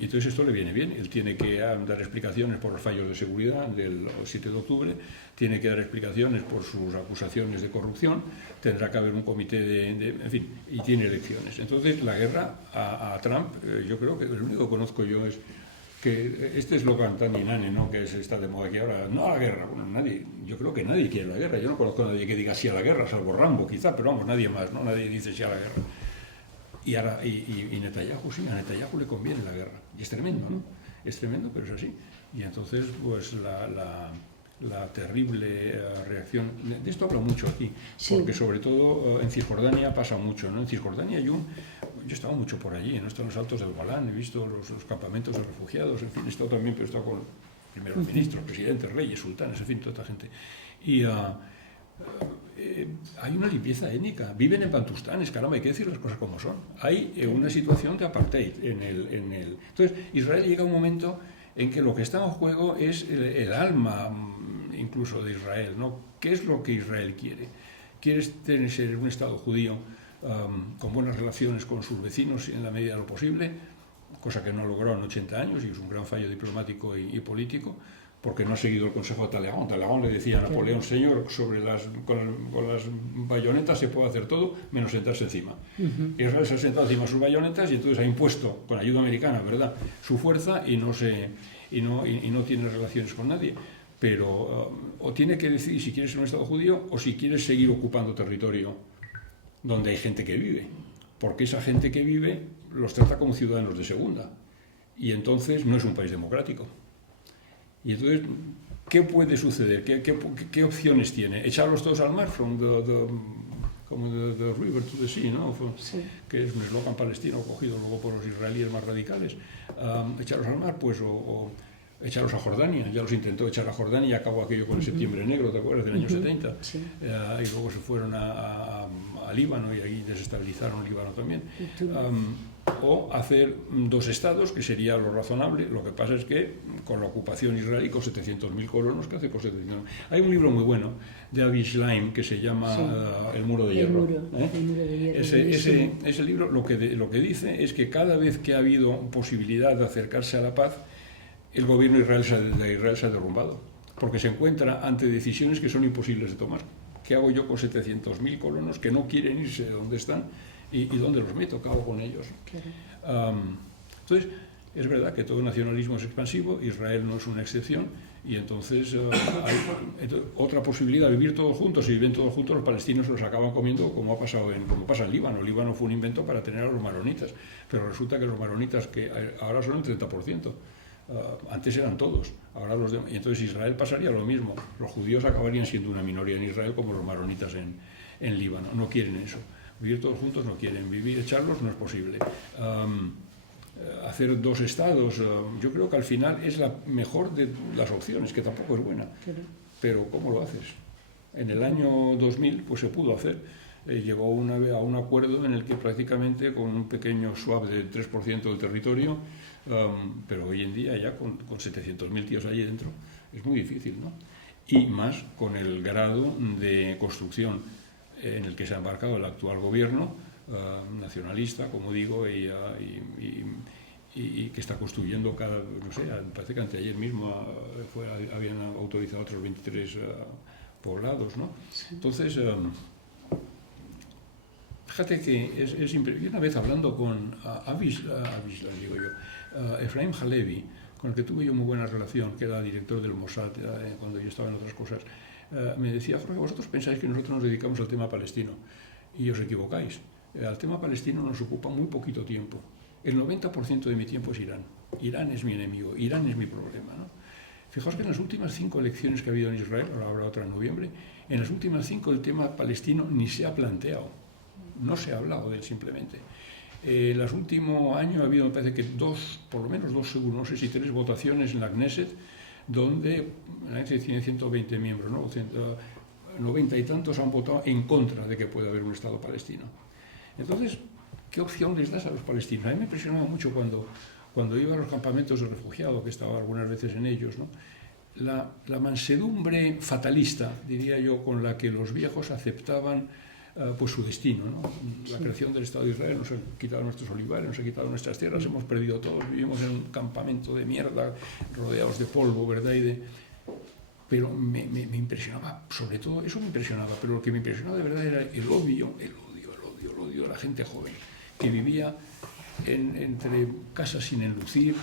entonces esto le viene bien. Él tiene que dar explicaciones por los fallos de seguridad del 7 de octubre, tiene que dar explicaciones por sus acusaciones de corrupción, tendrá que haber un comité en fin, y tiene elecciones. Entonces la guerra a Trump, yo creo que el único que conozco yo es que este eslogan tan inane, ¿no?, que está de moda aquí ahora, no a la guerra. Bueno, yo creo que nadie quiere la guerra. Yo no conozco a nadie que diga sí a la guerra, salvo Rambo quizá, pero vamos, nadie más, ¿no? Nadie dice sí a la guerra. Y Netanyahu, sí, a Netanyahu le conviene la guerra. Y es tremendo, ¿no? Es tremendo, pero es así. Y entonces, pues la terrible reacción... De esto hablo mucho aquí, Sí. porque sobre todo en Cisjordania pasa mucho, ¿no? En Cisjordania yo he estado mucho por allí, ¿no? He estado en los altos del Golán, he visto los campamentos de refugiados, en fin, he estado también, pero he estado con primeros ministros, presidentes, reyes, sultanes, en fin, toda esta gente. Y... hay una limpieza étnica, viven en bantustanes, caramba, hay que decir las cosas como son. Hay una situación de apartheid Entonces, Israel llega a un momento en que lo que está en juego es el alma incluso de Israel, ¿no? ¿Qué es lo que Israel quiere? Quiere ser un Estado judío con buenas relaciones con sus vecinos en la medida de lo posible, cosa que no ha logrado en 80 años y es un gran fallo diplomático y político, porque no ha seguido el consejo de Talleyrand. Talleyrand le decía a Napoleón, señor, con las bayonetas se puede hacer todo, menos sentarse encima. Israel se ha sentado encima de sus bayonetas y entonces ha impuesto, con ayuda americana, ¿verdad?, su fuerza y no tiene relaciones con nadie. Pero o tiene que decidir si quiere ser un Estado judío o si quiere seguir ocupando territorio donde hay gente que vive. Porque esa gente que vive los trata como ciudadanos de segunda. Y entonces no es un país democrático. Y entonces, ¿qué puede suceder? ¿Qué opciones tiene? ¿Echarlos todos al mar? Como the river to the sea, ¿no? Sí. Que es un eslogan palestino cogido luego por los israelíes más radicales. ¿Echarlos al mar? Pues o echarlos a Jordania. Ya los intentó echar a Jordania y acabó aquello con el Septiembre Negro, ¿te acuerdas? Del año 70. Sí. Y luego se fueron a Líbano y ahí desestabilizaron Líbano también. O hacer dos estados, que sería lo razonable. Lo que pasa es que con la ocupación israelí, con 700.000 colonos, ¿qué hace con 700.000? Hay un libro muy bueno de Avi Shlaim que se llama El Muro de Hierro. El Muro de Hierro. Ese libro lo que dice es que cada vez que ha habido posibilidad de acercarse a la paz, el gobierno de Israel se ha derrumbado, porque se encuentra ante decisiones que son imposibles de tomar. ¿Qué hago yo con 700.000 colonos que no quieren irse de donde están? ¿Y dónde los meto? ¿Qué hago con ellos? Claro. Entonces, es verdad que todo nacionalismo es expansivo, Israel no es una excepción, y entonces hay otra posibilidad, vivir todos juntos. Si viven todos juntos, los palestinos los acaban comiendo, como pasa en Líbano. Líbano fue un invento para tener a los maronitas, pero resulta que los maronitas, que ahora son el 30%, antes eran todos, ahora los demás. Y entonces Israel pasaría lo mismo, los judíos acabarían siendo una minoría en Israel como los maronitas en Líbano. No quieren eso. Vivir todos juntos no quieren, echarlos no es posible. Hacer dos estados, yo creo que al final es la mejor de las opciones, que tampoco es buena. Pero ¿cómo lo haces? En el año 2000 pues se pudo hacer. Llegó a un acuerdo en el que prácticamente con un pequeño swap del 3% del territorio, pero hoy en día ya con 700.000 tíos allí dentro es muy difícil, ¿no? Y más con el grado de construcción en el que se ha embarcado el actual gobierno nacionalista, como digo, y que está construyendo parece que anteayer mismo habían autorizado otros 23 poblados, ¿no? Entonces, fíjate que es yo una vez hablando con Efraim Halevi, con el que tuve yo muy buena relación, que era director del Mossad cuando yo estaba en otras cosas, me decía, Jorge, vosotros pensáis que nosotros nos dedicamos al tema palestino y os equivocáis. Al tema palestino nos ocupa muy poquito tiempo. El 90% de mi tiempo es Irán. Irán es mi enemigo, Irán es mi problema, ¿no? Fijaos que en las últimas 5 elecciones que ha habido en Israel, ahora habrá otra en noviembre, en las últimas 5 el tema palestino ni se ha planteado, no se ha hablado de él simplemente. En los últimos años ha habido, me parece que por lo menos dos seguro, no sé si 3 votaciones en la Knesset, donde la Knesset tiene 120 miembros, ¿no? 90 y tantos han votado en contra de que pueda haber un Estado palestino. Entonces, ¿qué opción les das a los palestinos? A mí me impresionaba mucho cuando iba a los campamentos de refugiados, que estaba algunas veces en ellos, ¿no? La mansedumbre fatalista, diría yo, con la que los viejos aceptaban pues su destino, ¿no? La creación del Estado de Israel nos ha quitado nuestros olivares, nos ha quitado nuestras tierras, hemos perdido todo, vivimos en un campamento de mierda, rodeados de polvo, ¿verdad? Pero me impresionaba, sobre todo, eso me impresionaba, pero lo que me impresionaba de verdad era el odio de la gente joven, que vivía entre casas sin enlucir,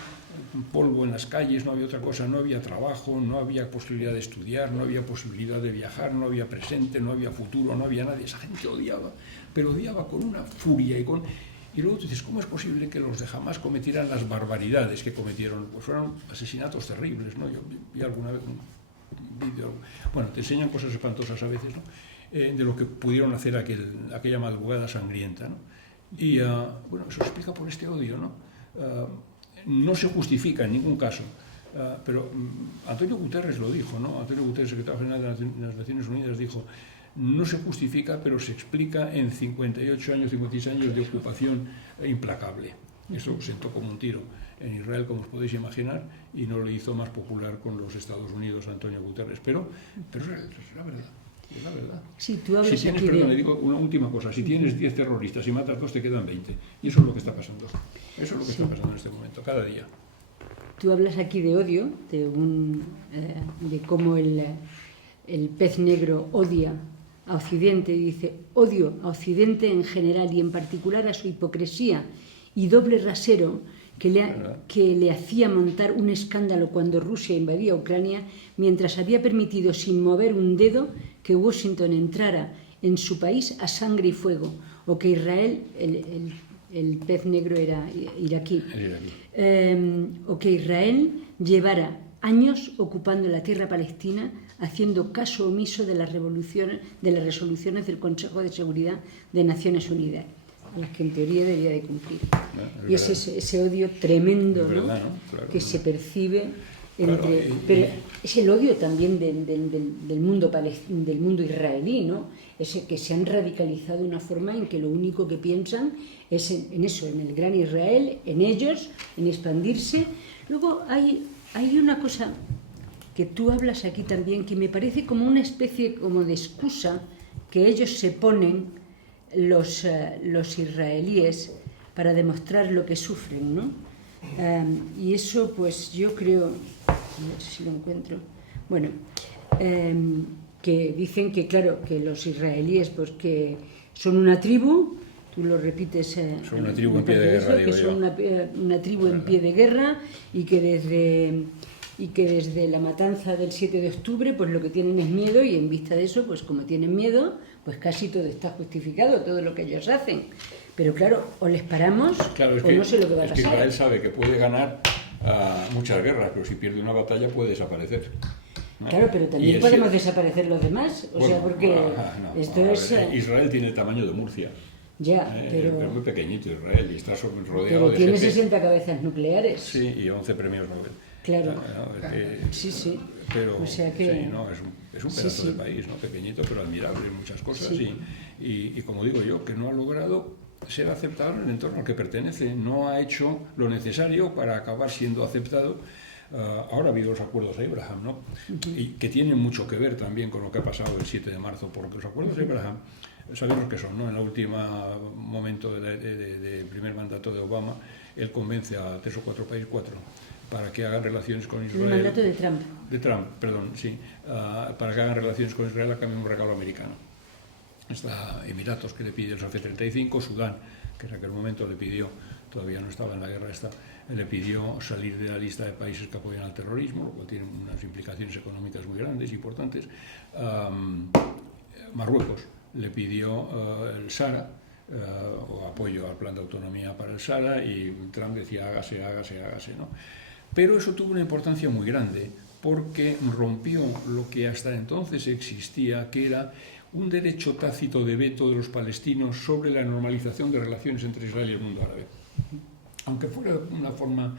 polvo en las calles, no había otra cosa, no había trabajo, no había posibilidad de estudiar, no había posibilidad de viajar, no había presente, no había futuro, no había nadie. Esa gente odiaba, pero odiaba con una furia y luego tú dices, ¿cómo es posible que los de Hamás cometieran las barbaridades que cometieron? Pues fueron asesinatos terribles, ¿no? Yo vi alguna vez un vídeo, bueno, te enseñan cosas espantosas a veces, ¿no? De lo que pudieron hacer aquella madrugada sangrienta, ¿no? Y bueno, eso se explica por este odio, ¿no? No se justifica en ningún caso, pero Antonio Guterres lo dijo, ¿no? Antonio Guterres, secretario general de las Naciones Unidas, dijo: no se justifica, pero se explica en 58 años, 56 años de ocupación implacable. Eso sentó como un tiro en Israel, como os podéis imaginar, y no lo hizo más popular con los Estados Unidos Antonio Guterres. Pero es la verdad. Es la verdad. Sí, tú hablas si tienes, aquí perdón, le digo una última cosa, si tienes 10 terroristas y matas 2, te quedan 20. Y eso es lo que está pasando. Eso es lo que está pasando en este momento, cada día. Tú hablas aquí de odio, de cómo el pez negro odia a Occidente, y dice: odio a Occidente en general y en particular a su hipocresía y doble rasero que le hacía montar un escándalo cuando Rusia invadía Ucrania, mientras había permitido sin mover un dedo que Washington entrara en su país a sangre y fuego, o que Israel, el pez negro era iraquí, o que Israel llevara años ocupando la tierra palestina, haciendo caso omiso de las resoluciones del Consejo de Seguridad de Naciones Unidas, a las que en teoría debería de cumplir. Y es ese odio tremendo, ¿no? Verdad, ¿no? Claro, que se percibe claro, pero es el odio también del mundo israelí, ¿no? Ese que se han radicalizado de una forma en que lo único que piensan es en eso, en el gran Israel, en ellos, en expandirse. Luego hay una cosa que tú hablas aquí también, que me parece como una especie como de excusa que ellos se ponen, los israelíes, para demostrar lo que sufren, ¿no? Y eso, pues yo creo, a ver si lo encuentro, bueno, que dicen que, claro, que los israelíes, pues que son una tribu, tú lo repites, son una tribu en pie de guerra, que son una tribu en pie de guerra, y que desde la matanza del 7 de octubre, pues lo que tienen es miedo, y en vista de eso, pues como tienen miedo, pues casi todo está justificado, todo lo que ellos hacen. Pero claro, o les paramos, claro, o no sé lo que va a pasar. Es que Israel sabe que puede ganar muchas guerras, pero si pierde una batalla puede desaparecer, ¿no? Claro, pero también podemos desaparecer los demás, o sea, porque esto es... Israel tiene el tamaño de Murcia. Ya, pero... Es muy pequeñito Israel y está rodeado pero de tiene gente... 60 cabezas nucleares. Sí, y 11 premios Nobel. Claro, sí. Pero o sea que... sí, no, es un pedazo de país, ¿no? Pequeñito, pero admirable en muchas cosas. Sí. Y como digo yo, que no ha logrado ser aceptado en el entorno al que pertenece, no ha hecho lo necesario para acabar siendo aceptado. Ahora ha habido los acuerdos de Abraham, ¿no? Y que tienen mucho que ver también con lo que ha pasado el 7 de marzo, porque los acuerdos de Abraham, sabemos que son, ¿no? En el último momento del primer mandato de Obama, él convence a 3 o 4 países, 4, para que hagan relaciones con Israel. El mandato de Trump. De Trump, perdón, sí. Para que hagan relaciones con Israel a cambio de un regalo americano. Está Emiratos, que le pide el F-35, Sudán, que en aquel momento le pidió, todavía no estaba en la guerra esta, le pidió salir de la lista de países que apoyan al terrorismo, lo cual tiene unas implicaciones económicas muy grandes y importantes. Marruecos le pidió el Sahara o apoyo al plan de autonomía para el Sahara, y Trump decía hágase, hágase, hágase, ¿no? Pero eso tuvo una importancia muy grande, porque rompió lo que hasta entonces existía, que era un derecho tácito de veto de los palestinos sobre la normalización de relaciones entre Israel y el mundo árabe. Aunque fuera de una forma,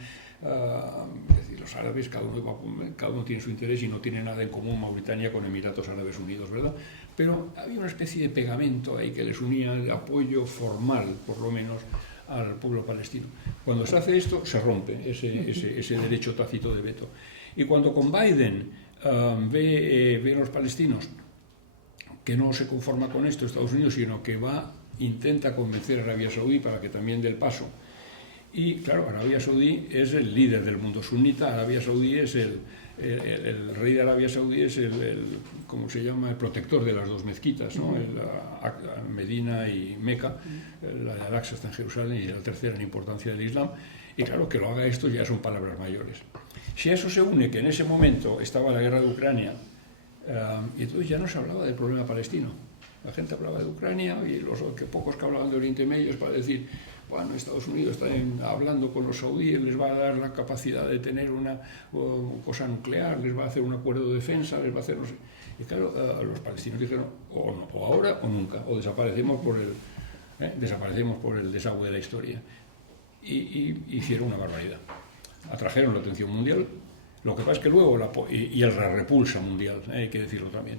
es decir, los árabes, cada uno tiene su interés y no tiene nada en común Mauritania con Emiratos Árabes Unidos, ¿verdad? Pero había una especie de pegamento ahí que les unía el apoyo formal, por lo menos, al pueblo palestino. Cuando se hace esto, se rompe ese derecho tácito de veto. Y cuando con Biden ve a los palestinos que no se conforma con esto Estados Unidos, sino que intenta convencer a Arabia Saudí para que también dé el paso. Y claro, Arabia Saudí es el líder del mundo sunita, Arabia Saudí es el rey de Arabia Saudí es ¿cómo se llama?, el protector de las dos mezquitas, ¿no? Medina y Meca, la de Al-Aqsa está en Jerusalén y la tercera en importancia del Islam. Y claro, que lo haga esto ya son palabras mayores. Si a eso se une que en ese momento estaba la guerra de Ucrania, y entonces ya no se hablaba del problema palestino. La gente hablaba de Ucrania y pocos que hablaban de Oriente Medio es para decir, bueno, Estados Unidos está hablando con los saudíes, les va a dar la capacidad de tener una cosa nuclear, les va a hacer un acuerdo de defensa, les va a hacer no sé. Y claro, los palestinos dijeron, o ahora o nunca, o desaparecemos por el desagüe de la historia. Y hicieron una barbaridad. Atrajeron la atención mundial. Lo que pasa es que luego, y la repulsa mundial, hay que decirlo también,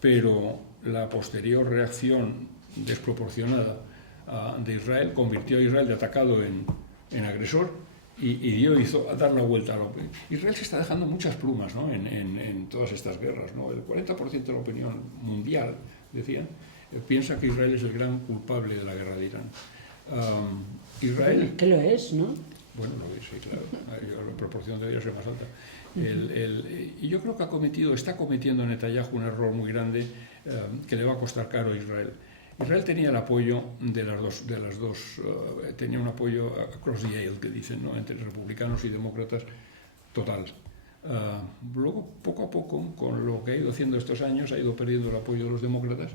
pero la posterior reacción desproporcionada de Israel convirtió a Israel de atacado en agresor y hizo dar la vuelta a la opinión. Israel se está dejando muchas plumas, ¿no?, en todas estas guerras, ¿no? El 40% de la opinión mundial, decían, piensa que Israel es el gran culpable de la guerra de Irán. Israel... Que lo es, ¿no? Bueno, lo es, sí, claro. La proporción debería ser más alta. Y yo creo que está cometiendo Netanyahu un error muy grande que le va a costar caro a Israel. Israel tenía el apoyo de las dos tenía un apoyo across the aisle, que dicen, ¿no?, entre republicanos y demócratas, total. Luego, poco a poco, con lo que ha ido haciendo estos años, ha ido perdiendo el apoyo de los demócratas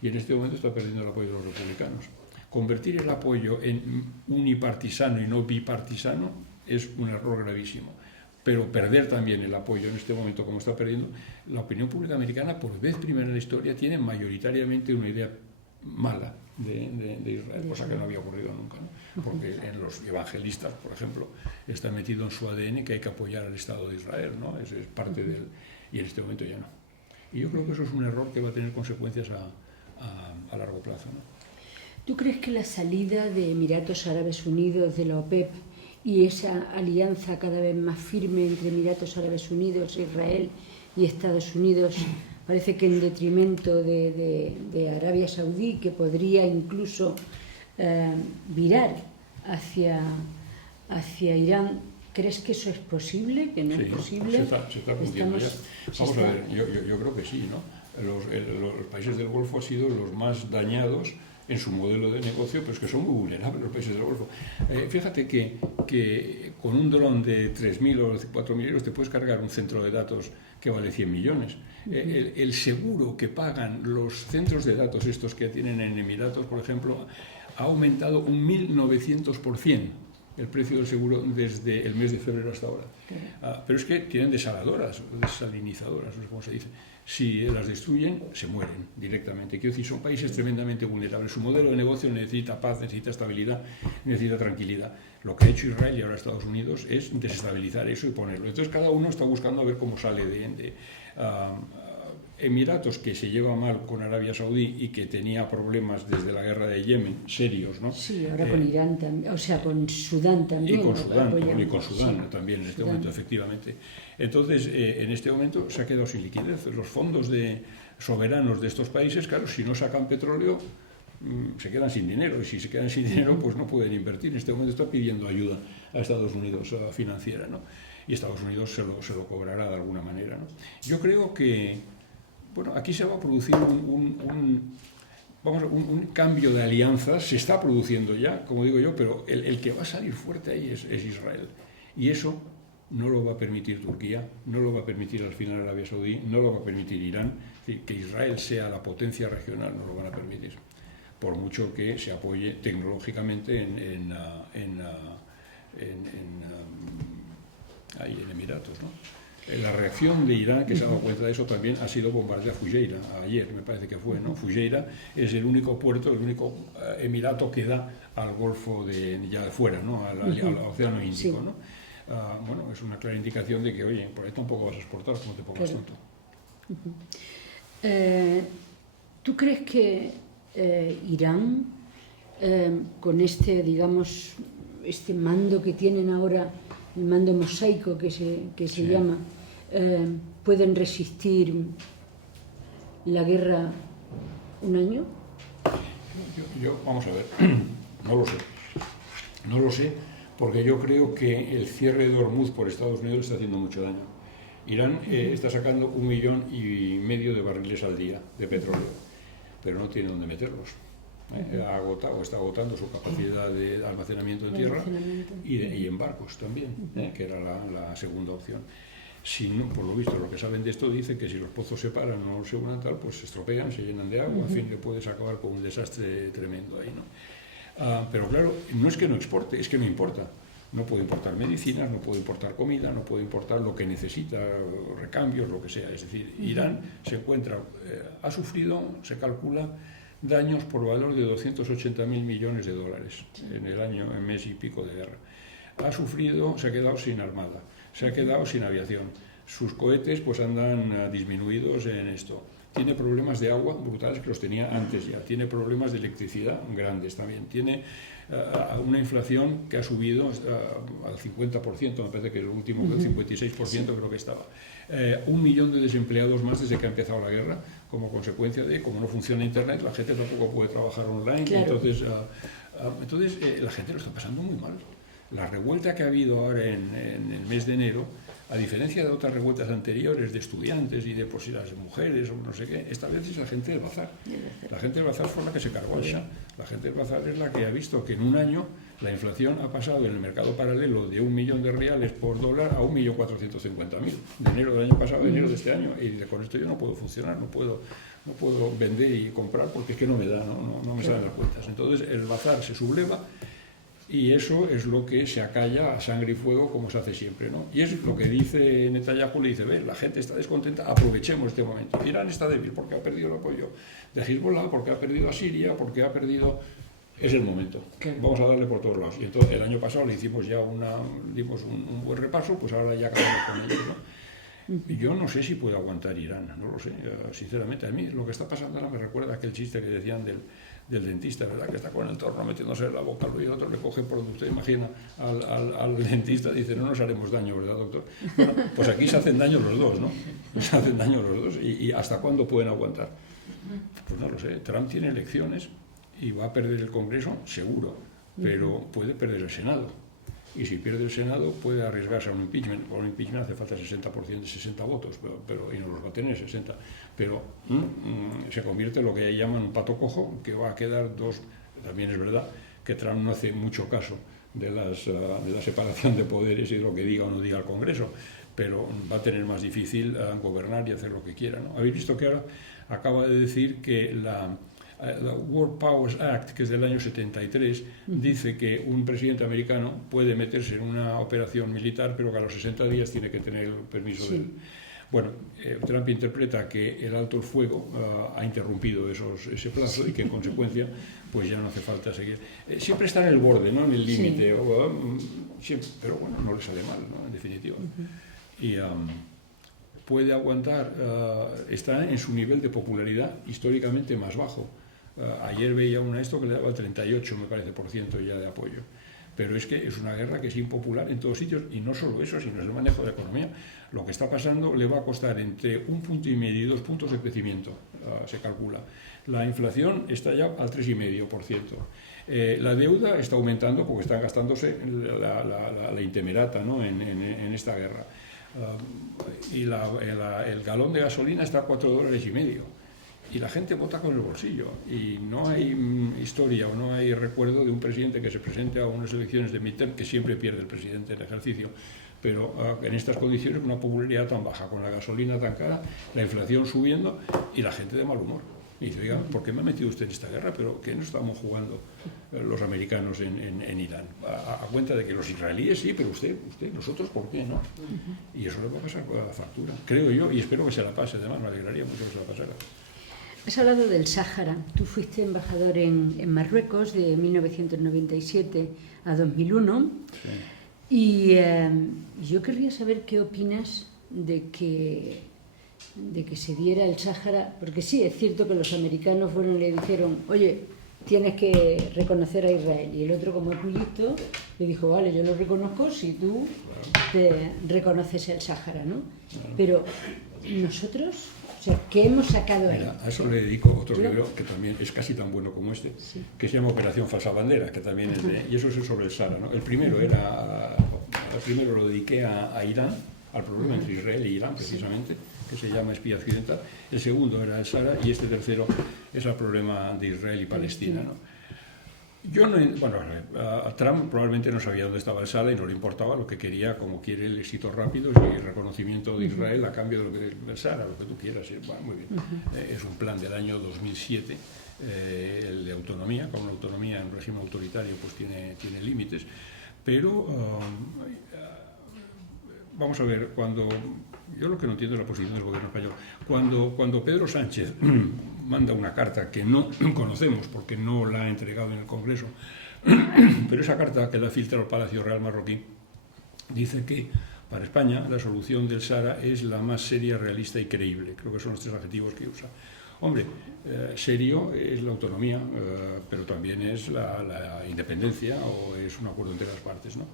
y en este momento está perdiendo el apoyo de los republicanos. Convertir el apoyo en unipartisano y no bipartisano es un error gravísimo. Pero perder también el apoyo en este momento, como está perdiendo, la opinión pública americana, por vez primera en la historia, tiene mayoritariamente una idea mala de Israel, cosa que no había ocurrido nunca, ¿no? Porque en los evangelistas, por ejemplo, está metido en su ADN que hay que apoyar al Estado de Israel, ¿no? Es parte del... Y en este momento ya no. Y yo creo que eso es un error que va a tener consecuencias a largo plazo, ¿no? ¿Tú crees que la salida de Emiratos Árabes Unidos de la OPEP y esa alianza cada vez más firme entre Emiratos Árabes Unidos, Israel y Estados Unidos, parece que en detrimento de Arabia Saudí, que podría incluso virar hacia Irán? ¿Crees que eso es posible? ¿Que no es posible? Se está cumpliendo ya. Vamos a ver, yo creo que sí, ¿no? Los países del Golfo han sido los más dañados en su modelo de negocio, pero es que son muy vulnerables los países del Golfo. Fíjate que con un dron de 3.000 o 4.000 euros te puedes cargar un centro de datos que vale 100 millones. El seguro que pagan los centros de datos estos que tienen en Emiratos, por ejemplo, ha aumentado un 1.900% el precio del seguro desde el mes de febrero hasta ahora. Pero es que tienen desalinizadoras, no sé cómo se dice. Si las destruyen, se mueren directamente. Quiero decir, son países tremendamente vulnerables. Su modelo de negocio necesita paz, necesita estabilidad, necesita tranquilidad. Lo que ha hecho Israel y ahora Estados Unidos es desestabilizar eso y ponerlo. Entonces cada uno está buscando a ver cómo sale de Emiratos, que se lleva mal con Arabia Saudí y que tenía problemas desde la guerra de Yemen, serios, ¿no? Sí, ahora con Irán también, o sea, con Sudán también. Y con Sudán sí, también en este momento, efectivamente. Entonces, en este momento se ha quedado sin liquidez. Los fondos soberanos de estos países, claro, si no sacan petróleo, se quedan sin dinero. Y si se quedan sin dinero, pues no pueden invertir. En este momento está pidiendo ayuda a Estados Unidos financiera, ¿no? Y Estados Unidos se lo cobrará de alguna manera, ¿no? Yo creo que, bueno, aquí se va a producir un cambio de alianzas, se está produciendo ya, como digo yo, pero el que va a salir fuerte ahí es Israel. Y eso no lo va a permitir Turquía, no lo va a permitir al final Arabia Saudí, no lo va a permitir Irán. Es decir, que Israel sea la potencia regional, no lo van a permitir. por mucho que se apoye tecnológicamente ahí en Emiratos, ¿no? La reacción de Irán, que se ha dado cuenta de eso, también ha sido bombardear Fujairah, ayer me parece que fue, ¿no? Fujairah es el único puerto, el único emirato que da al Golfo ya de fuera, ¿no? Al Océano Índico, ¿no? Bueno, es una clara indicación de que, oye, por ahí tampoco vas a exportar, como te pongas tonto. ¿Tú crees que Irán, con este, digamos, este mando que tienen ahora, el mando mosaico que se llama, pueden resistir la guerra un año? Vamos a ver, no lo sé, porque yo creo que el cierre de Hormuz por Estados Unidos está haciendo mucho daño. Irán está sacando 1,5 millones de barriles al día de petróleo, pero no tiene dónde meterlos. Está agotando su capacidad de almacenamiento en tierra y en barcos también, que era la segunda opción. Si no, por lo visto, lo que saben de esto dice que si los pozos se paran o no se unan tal, pues se estropean, se llenan de agua, en fin, que puedes acabar con un desastre tremendo ahí, ¿no? Pero claro, no es que no exporte, es que no importa. No puede importar medicinas, no puede importar comida, no puede importar lo que necesita, recambios, lo que sea. Es decir, Irán se encuentra, ha sufrido, se calcula, daños por valor de 280.000 millones de dólares en el año, en mes y pico de guerra. Ha sufrido, se ha quedado sin armada, se ha quedado sin aviación. Sus cohetes pues andan disminuidos en esto. Tiene problemas de agua brutales que los tenía antes ya. Tiene problemas de electricidad grandes también. Tiene una inflación que ha subido al 50%, me parece que el último, el 56% creo que estaba. 1 millón de desempleados más desde que ha empezado la guerra, como consecuencia de, como no funciona Internet, la gente tampoco puede trabajar online, claro. Entonces la gente lo está pasando muy mal. La revuelta que ha habido ahora en el mes de enero, a diferencia de otras revueltas anteriores de estudiantes y de pues, las mujeres o no sé qué, esta vez es la gente del bazar. La gente del bazar fue la que se cargó al Shah. La gente del bazar es la que ha visto que en un año la inflación ha pasado en el mercado paralelo de 1 millón de reales por dólar a 1.450.000. De enero del año pasado a enero de este año. Y con esto yo no puedo funcionar, no puedo vender y comprar porque es que no me da, no me salen las cuentas. Entonces el bazar se subleva. Y eso es lo que se acalla a sangre y fuego, como se hace siempre, ¿no? Y es lo que dice Netanyahu, le dice, la gente está descontenta, aprovechemos este momento. Irán está débil porque ha perdido el apoyo de Hezbollah, porque ha perdido a Siria, porque ha perdido... Es el momento. Vamos a darle por todos lados. Y entonces el año pasado le hicimos ya dimos un buen repaso, pues ahora ya acabamos con ello, ¿no? Yo no sé si puede aguantar Irán, no lo sé, sinceramente. A mí lo que está pasando ahora me recuerda a aquel chiste que decían del dentista, ¿verdad? Que está con el torno metiéndose en la boca, y el otro le coge por donde usted imagina al dentista, dice, no nos haremos daño, ¿verdad, doctor? Bueno, pues aquí se hacen daño los dos, ¿no? Se hacen daño los dos, y ¿hasta cuándo pueden aguantar? Pues no lo sé, Trump tiene elecciones y va a perder el Congreso, seguro, pero puede perder el Senado. Y si pierde el Senado puede arriesgarse a un impeachment. Por un impeachment hace falta 60 votos, y no los va a tener 60. Pero se convierte en lo que llaman un pato cojo, que va a quedar dos. También es verdad que Trump no hace mucho caso de la separación de poderes y de lo que diga o no diga el Congreso, pero va a tener más difícil gobernar y hacer lo que quiera, ¿no? Habéis visto que ahora acaba de decir que la World Powers Act, que es del año 73, dice que un presidente americano puede meterse en una operación militar, pero que a los 60 días tiene que tener el permiso de él. Bueno, Trump interpreta que el alto el fuego ha interrumpido ese plazo y que en consecuencia pues ya no hace falta seguir. Siempre está en el borde, ¿no? En el límite, pero bueno, no le sale mal, ¿no? En definitiva. Y puede aguantar, está en su nivel de popularidad históricamente más bajo. Ayer veía esto que le daba el 38, me parece, por ciento ya de apoyo. Pero es que es una guerra que es impopular en todos sitios, y no solo eso, sino el manejo de la economía. Lo que está pasando le va a costar entre 1,5 y 2 puntos de crecimiento, se calcula. La inflación está ya al 3,5%. La deuda está aumentando porque están gastándose la intemerata, ¿no? en esta guerra. Y el galón de gasolina está a $4,50. Y la gente vota con el bolsillo, y no hay historia o no hay recuerdo de un presidente que se presente a unas elecciones de midterm, que siempre pierde el presidente en ejercicio, pero en estas condiciones, con una popularidad tan baja, con la gasolina tan cara, la inflación subiendo y la gente de mal humor. Y dice, oiga, ¿por qué me ha metido usted en esta guerra? ¿Pero qué no estábamos jugando los americanos en Irán? A cuenta de que los israelíes sí, pero usted, nosotros, ¿por qué no? Y eso le va a pasar con la factura, creo yo, y espero que se la pase, además me alegraría mucho que se la pasara. Has hablado del Sáhara. Tú fuiste embajador en Marruecos de 1997 a 2001. Sí. Y yo querría saber qué opinas de que se diera el Sáhara, porque sí, es cierto que los americanos fueron y le dijeron, oye, tienes que reconocer a Israel, y el otro, como es muy listo, le dijo, vale, yo lo reconozco si tú te reconoces el Sáhara, ¿no? Pero nosotros, o sea, ¿qué hemos sacado ahí? Mira, a eso le dedico otro libro que también es casi tan bueno como este, sí, que se llama Operación Falsa Bandera, que también es de, y eso es sobre el Sáhara, ¿no? El primero lo dediqué a Irán, al problema entre Israel y Irán, precisamente, que se llama espía occidental. El segundo era el Sáhara y este tercero es el problema de Israel y Palestina, ¿no? Yo no, bueno, a Trump probablemente no sabía dónde estaba el Sáhara y no le importaba, lo que quería, como quiere, el éxito rápido y el reconocimiento de Israel a cambio de lo que del Sáhara, lo que tú quieras. Bueno, muy bien. Es un plan del año 2007, el de autonomía. Con una autonomía en un régimen autoritario pues tiene límites, pero vamos a ver, yo lo que no entiendo es la posición del gobierno español. Cuando Pedro Sánchez manda una carta que no conocemos porque no la ha entregado en el Congreso, pero esa carta que la filtra al Palacio Real marroquí dice que para España la solución del Sáhara es la más seria, realista y creíble. Creo que son los tres adjetivos que usa. Hombre, serio es la autonomía, pero también es la independencia o es un acuerdo entre las partes, ¿no?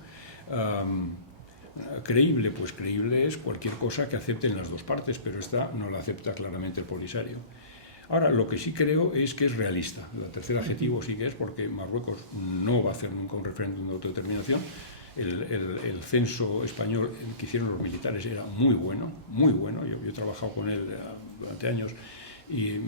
Creíble, pues creíble es cualquier cosa que acepten las dos partes, pero esta no la acepta claramente el Polisario. Ahora, lo que sí creo es que es realista. El tercer adjetivo sí que es porque Marruecos no va a hacer nunca un referéndum de autodeterminación. El censo español que hicieron los militares era muy bueno, muy bueno. Yo he trabajado con él durante años y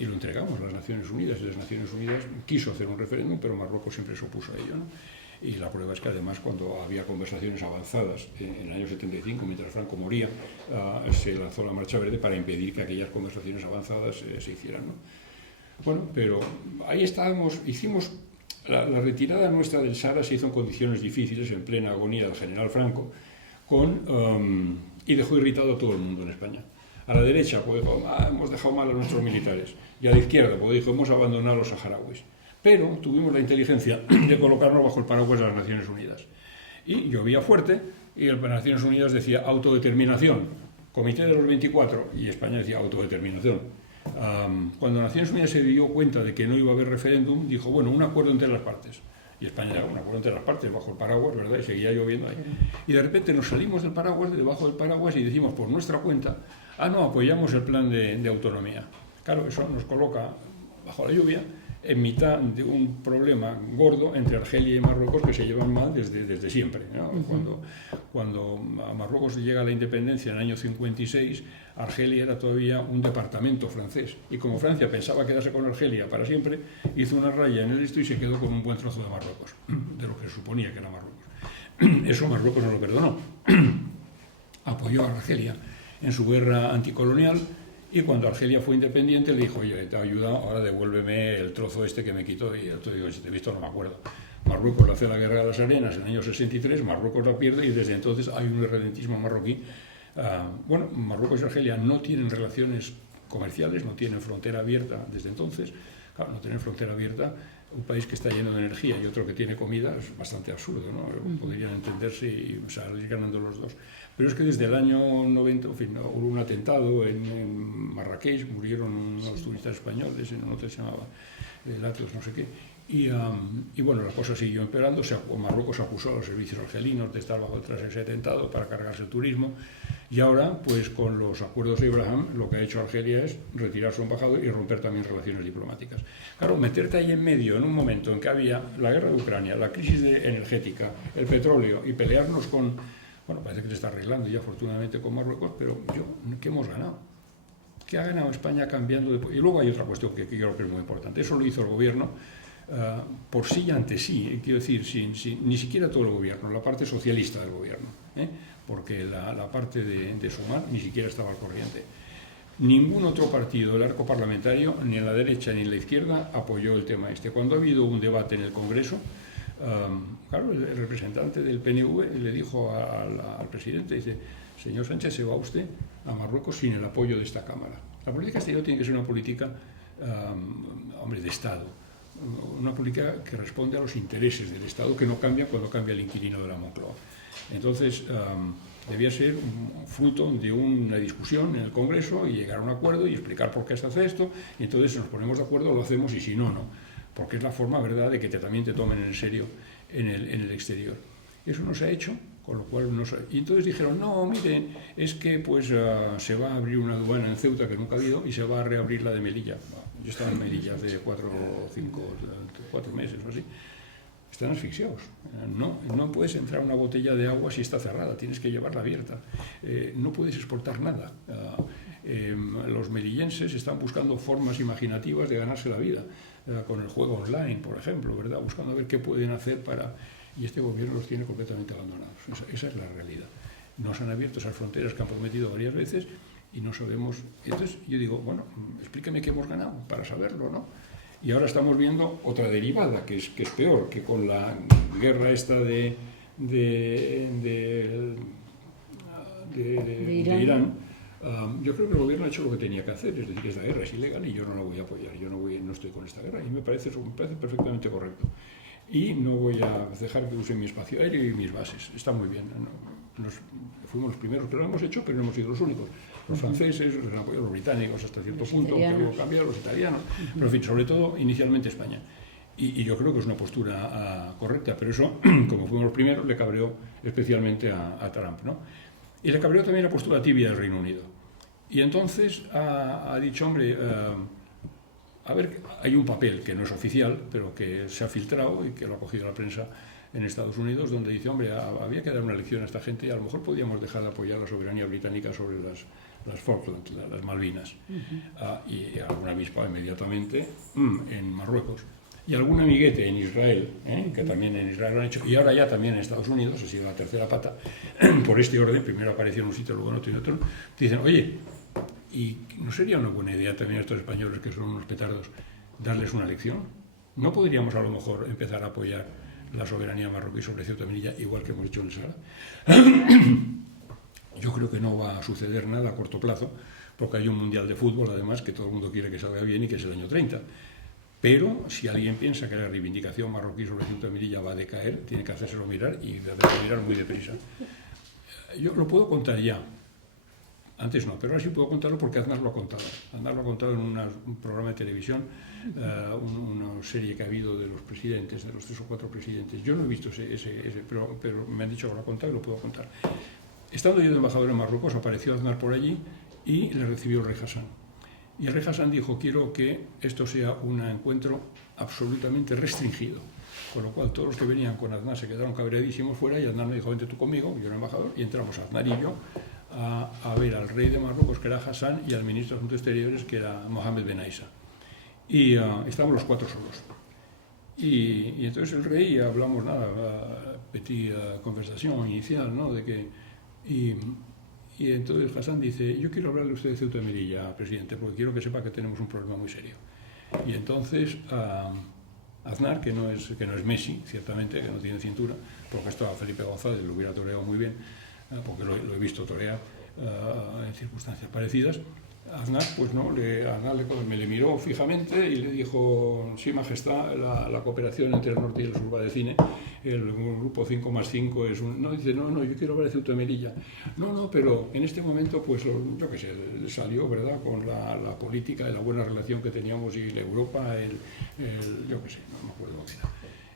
lo entregamos a las Naciones Unidas. Y las Naciones Unidas quiso hacer un referéndum, pero Marruecos siempre se opuso a ello, ¿no? Y la prueba es que además cuando había conversaciones avanzadas en el año 75, mientras Franco moría, se lanzó la Marcha Verde para impedir que aquellas conversaciones avanzadas se hicieran, ¿no? Bueno, pero ahí estábamos, hicimos la retirada nuestra del Sáhara se hizo en condiciones difíciles, en plena agonía del general Franco, y dejó irritado a todo el mundo en España. A la derecha, pues dijo, hemos dejado mal a nuestros militares, y a la izquierda, pues dijo, hemos abandonado a los saharauis. Pero tuvimos la inteligencia de colocarnos bajo el paraguas de las Naciones Unidas. Y llovía fuerte, y las Naciones Unidas decía autodeterminación, Comité de los 24, y España decía autodeterminación. Cuando Naciones Unidas se dio cuenta de que no iba a haber referéndum, dijo, bueno, un acuerdo entre las partes. Y España era un acuerdo entre las partes, bajo el paraguas, ¿verdad? Y seguía lloviendo ahí. Y de repente nos salimos del paraguas, debajo del paraguas, y decimos por nuestra cuenta, no, apoyamos el plan de autonomía. Claro, eso nos coloca bajo la lluvia, en mitad de un problema gordo entre Argelia y Marruecos que se llevan mal desde siempre, ¿no? Cuando a Marruecos llega la independencia en el año 56, Argelia era todavía un departamento francés. Y como Francia pensaba quedarse con Argelia para siempre, hizo una raya en el esto y se quedó con un buen trozo de Marruecos, de lo que se suponía que era Marruecos. Eso Marruecos no lo perdonó. Apoyó a Argelia en su guerra anticolonial. Y cuando Argelia fue independiente le dijo, oye, te he ayudado, ahora devuélveme el trozo este que me quitó. Y yo te digo, si te he visto no me acuerdo. Marruecos le hace la guerra de las arenas en el año 63, Marruecos la pierde y desde entonces hay un irredentismo marroquí. Bueno, Marruecos y Argelia no tienen relaciones comerciales, no tienen frontera abierta desde entonces. Claro, no tener frontera abierta, un país que está lleno de energía y otro que tiene comida, es bastante absurdo, ¿no? Podrían entenderse y salir ganando los dos. Pero es que desde el año 90, en fin, hubo un atentado en Marrakech, murieron unos turistas españoles en un hotel que se llamaba Latos, no sé qué. Y bueno, la cosa siguió empeorando. Marruecos acusó a los servicios argelinos de estar bajo tras ese atentado para cargarse el turismo. Y ahora, pues con los acuerdos de Abraham, lo que ha hecho Argelia es retirar su embajador y romper también relaciones diplomáticas. Claro, meterte ahí en medio, en un momento en que había la guerra de Ucrania, la crisis energética, el petróleo, y pelearnos con... Bueno, parece que se está arreglando ya afortunadamente con Marruecos, pero ¿qué hemos ganado? ¿Qué ha ganado España cambiando de...? Y luego hay otra cuestión que creo que es muy importante. Eso lo hizo el gobierno por sí y ante sí, quiero decir, ni siquiera todo el gobierno, la parte socialista del gobierno, porque la parte de Sumar ni siquiera estaba al corriente. Ningún otro partido del arco parlamentario, ni en la derecha ni en la izquierda, apoyó el tema este. Cuando ha habido un debate en el Congreso, claro, el representante del PNV le dijo al presidente, dice, señor Sánchez, se va usted a Marruecos sin el apoyo de esta Cámara. La política exterior tiene que ser una política, hombre, de Estado, una política que responde a los intereses del Estado, que no cambia cuando cambia el inquilino de la Moncloa. Entonces, debía ser un fruto de una discusión en el Congreso y llegar a un acuerdo y explicar por qué se hace esto, y entonces si nos ponemos de acuerdo lo hacemos y si no, no, porque es la forma, ¿verdad?, de que también te tomen en serio en el exterior. Eso no se ha hecho, con lo cual no se... Y entonces dijeron, no, miren, es que pues se va a abrir una aduana en Ceuta que nunca ha habido y se va a reabrir la de Melilla. Yo estaba en Melilla hace 4 meses o así. Están asfixiados. No puedes entrar a una botella de agua si está cerrada, tienes que llevarla abierta. No puedes exportar nada. Los melillenses están buscando formas imaginativas de ganarse la vida, con el juego online, por ejemplo, ¿verdad? Buscando a ver qué pueden hacer para... Y este gobierno los tiene completamente abandonados. Esa es la realidad. No se han abierto esas fronteras que han prometido varias veces y no sabemos... Entonces yo digo, bueno, explícame qué hemos ganado para saberlo, ¿no? Y ahora estamos viendo otra derivada, que es peor, que con la guerra esta de Irán, yo creo que el gobierno ha hecho lo que tenía que hacer, es decir, esta guerra es ilegal y yo no la voy a apoyar, no estoy con esta guerra, y me parece perfectamente correcto. Y no voy a dejar que usen mi espacio aéreo y mis bases, está muy bien. Fuimos los primeros que lo hemos hecho, pero no hemos sido los únicos. Los franceses, los han apoyado los británicos hasta cierto punto, que luego cambiaron, los italianos, pero en fin, sobre todo, inicialmente España. Y yo creo que es una postura correcta, pero eso, como fuimos los primeros, le cabreó especialmente a Trump, ¿no? Y le cabreó también la postura tibia del Reino Unido. Y entonces ha dicho, hombre, a ver, hay un papel que no es oficial, pero que se ha filtrado y que lo ha cogido la prensa en Estados Unidos, donde dice, hombre, había que dar una lección a esta gente y a lo mejor podíamos dejar de apoyar la soberanía británica sobre las Falklands, las Malvinas. Y algún avispado inmediatamente en Marruecos. Y algún amiguete en Israel, que también en Israel lo han hecho, y ahora ya también en Estados Unidos, ha sido la tercera pata, por este orden, primero apareció en un sitio, luego en otro y en otro, dicen, oye, ¿y no sería una buena idea también a estos españoles que son unos petardos darles una lección? ¿No podríamos a lo mejor empezar a apoyar la soberanía marroquí sobre Ceuta y Melilla, igual que hemos hecho en el Sahara? Yo creo que no va a suceder nada a corto plazo, porque hay un mundial de fútbol, además, que todo el mundo quiere que salga bien y que es el año 30. Pero si alguien piensa que la reivindicación marroquí sobre Ceuta y Melilla va a decaer, tiene que hacérselo mirar y mirar muy deprisa. Yo lo puedo contar ya. Antes no, pero ahora sí puedo contarlo porque Aznar lo ha contado. Aznar lo ha contado en un programa de televisión, una serie que ha habido de los presidentes, de los 3 o 4 presidentes. Yo no he visto ese pero me han dicho que lo ha contado y lo puedo contar. Estando yo de embajador en Marruecos, apareció Aznar por allí y le recibió el rey Hassan. Y el rey Hassan dijo, quiero que esto sea un encuentro absolutamente restringido. Con lo cual todos los que venían con Aznar se quedaron cabreadísimos fuera y Aznar me dijo, vente tú conmigo, yo era embajador, y entramos Aznar y yo a ver al rey de Marruecos, que era Hassan, y al ministro de Asuntos Exteriores, que era Mohamed Ben Aissa. Y estábamos los 4 solos. Y entonces el rey, hablamos petit conversación inicial, ¿no? De que, y entonces Hassan dice, yo quiero hablarle a usted de Ceuta y Melilla, presidente, porque quiero que sepa que tenemos un problema muy serio. Y entonces Aznar, que no es Messi, ciertamente, que no tiene cintura, porque estaba Felipe González, lo hubiera toreado muy bien, porque lo he visto torear en circunstancias parecidas. Aznar, pues no, me le miró fijamente y le dijo, sí, majestad, la cooperación entre el norte y el sur va de cine, el grupo 5+5 es un... No, dice, no, yo quiero hablar de Ceuta y Melilla. No, pero en este momento, pues, yo qué sé, salió, ¿verdad?, con la política y la buena relación que teníamos y la Europa, yo qué sé, no me acuerdo qué era.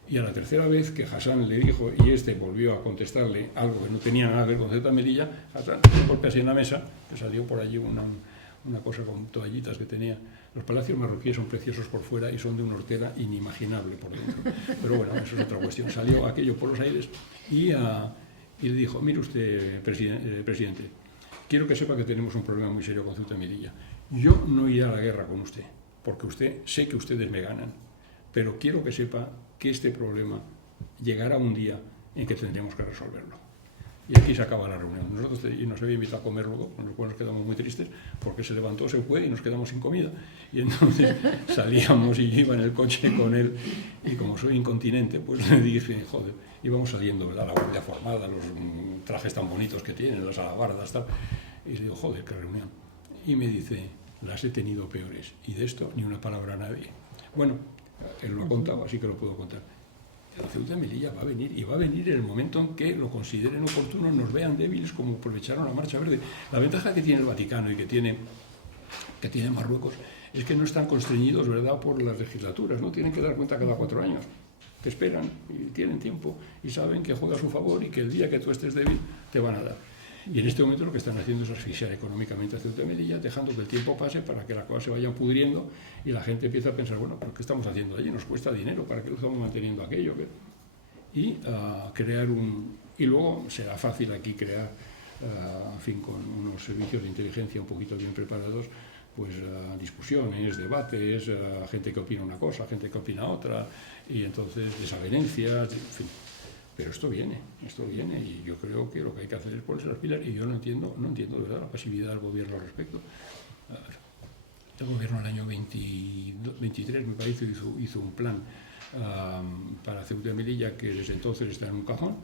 Y a la tercera vez que Hassan le dijo, y este volvió a contestarle algo que no tenía nada que ver con Ceuta y Melilla, Hassan un golpe así en la mesa, que salió por allí una cosa con toallitas que tenía. Los palacios marroquíes son preciosos por fuera y son de una hortera inimaginable por dentro. Pero bueno, eso es otra cuestión. Salió aquello por los aires y le dijo, mire usted, presidente, quiero que sepa que tenemos un problema muy serio con Ceuta y Melilla. Yo no iré a la guerra con usted, porque sé que ustedes me ganan, pero quiero que sepa que este problema llegará un día en que tendremos que resolverlo. y aquí se acaba la reunión. Y nos había invitado a comer luego, con lo cual nos quedamos muy tristes, porque se levantó, se fue y nos quedamos sin comida. Y entonces salíamos y yo iba en el coche con él, y como soy incontinente, pues le dije, joder, íbamos saliendo, ¿verdad? La guardia formada, los trajes tan bonitos que tienen, las alabardas, tal. Y le digo, joder, qué reunión. Y me dice, las he tenido peores, y de esto ni una palabra a nadie. Bueno, él lo ha contado, así que lo puedo contar. La Ceuta de Melilla va a venir, y va a venir en el momento en que lo consideren oportuno, nos vean débiles, como aprovecharon la Marcha Verde. La ventaja que tiene el Vaticano y que tiene Marruecos es que no están constreñidos, ¿verdad?, por las legislaturas, no tienen que dar cuenta cada 4 años, que esperan y tienen tiempo y saben que juega a su favor y que el día que tú estés débil te van a dar. Y en este momento lo que están haciendo es asfixiar económicamente a Ceuta y Melilla, dejando que el tiempo pase para que las cosas se vayan pudriendo y la gente empieza a pensar, bueno, ¿pero qué estamos haciendo allí? Nos cuesta dinero, ¿para qué lo estamos manteniendo aquello? Y crear y luego será fácil aquí crear, en fin, con unos servicios de inteligencia un poquito bien preparados, pues discusiones, debates, gente que opina una cosa, gente que opina otra, y entonces desavenencias, en fin. Pero esto viene, y yo creo que lo que hay que hacer es ponerse las pilas, y yo no entiendo de verdad la pasividad del gobierno al respecto. El gobierno en el año 23, me parece, hizo un plan para Ceuta y Melilla que desde entonces está en un cajón.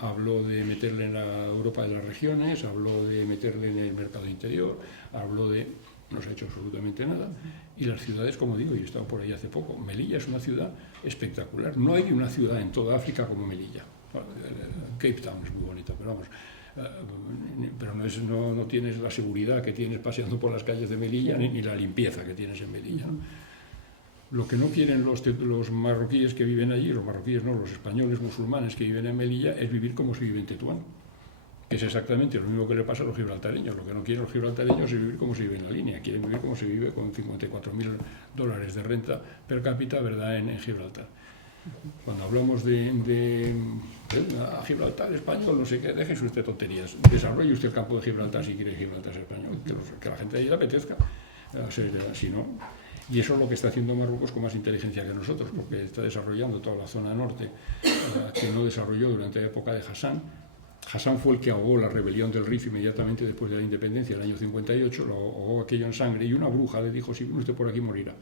Habló de meterle en la Europa de las regiones, habló de meterle en el mercado interior, habló de... no se ha hecho absolutamente nada, y las ciudades, como digo, y he estado por ahí hace poco, Melilla es una ciudad espectacular, no hay una ciudad en toda África como Melilla. Cape Town es muy bonita, pero vamos, pero no tienes la seguridad que tienes paseando por las calles de Melilla, ni la limpieza que tienes en Melilla, ¿no? Lo que no quieren los marroquíes que viven allí, los marroquíes no, los españoles musulmanes que viven en Melilla, es vivir como se vive en Tetuán, que es exactamente lo mismo que le pasa a los gibraltareños. Lo que no quieren los gibraltareños es vivir como se vive en la línea, quieren vivir como se vive con $54.000 de renta per cápita, ¿verdad?, en Gibraltar. Cuando hablamos de Gibraltar español, no sé qué, déjese usted tonterías, desarrolle usted el campo de Gibraltar si quiere Gibraltar español, que la gente de allí le apetezca, si no. Y eso es lo que está haciendo Marruecos con más inteligencia que nosotros, porque está desarrollando toda la zona norte, que no desarrolló durante la época de Hassan. Hassan fue el que ahogó la rebelión del Rif inmediatamente después de la independencia, del año 58, lo ahogó aquello en sangre, y una bruja le dijo, si viene usted por aquí morirá.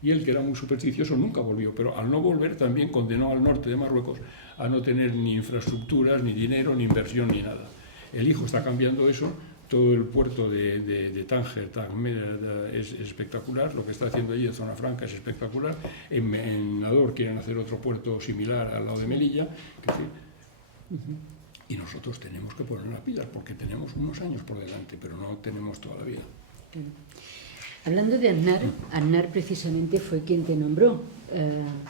Y él, que era muy supersticioso, nunca volvió, pero al no volver también condenó al norte de Marruecos a no tener ni infraestructuras, ni dinero, ni inversión, ni nada. El hijo está cambiando eso. Todo el puerto de Tánger es espectacular, lo que está haciendo allí en Zona Franca es espectacular. En Nador quieren hacer otro puerto similar al lado de Melilla. Y nosotros tenemos que poner las pilas, porque tenemos unos años por delante, pero no tenemos toda la vida. Hablando de Aznar precisamente fue quien te nombró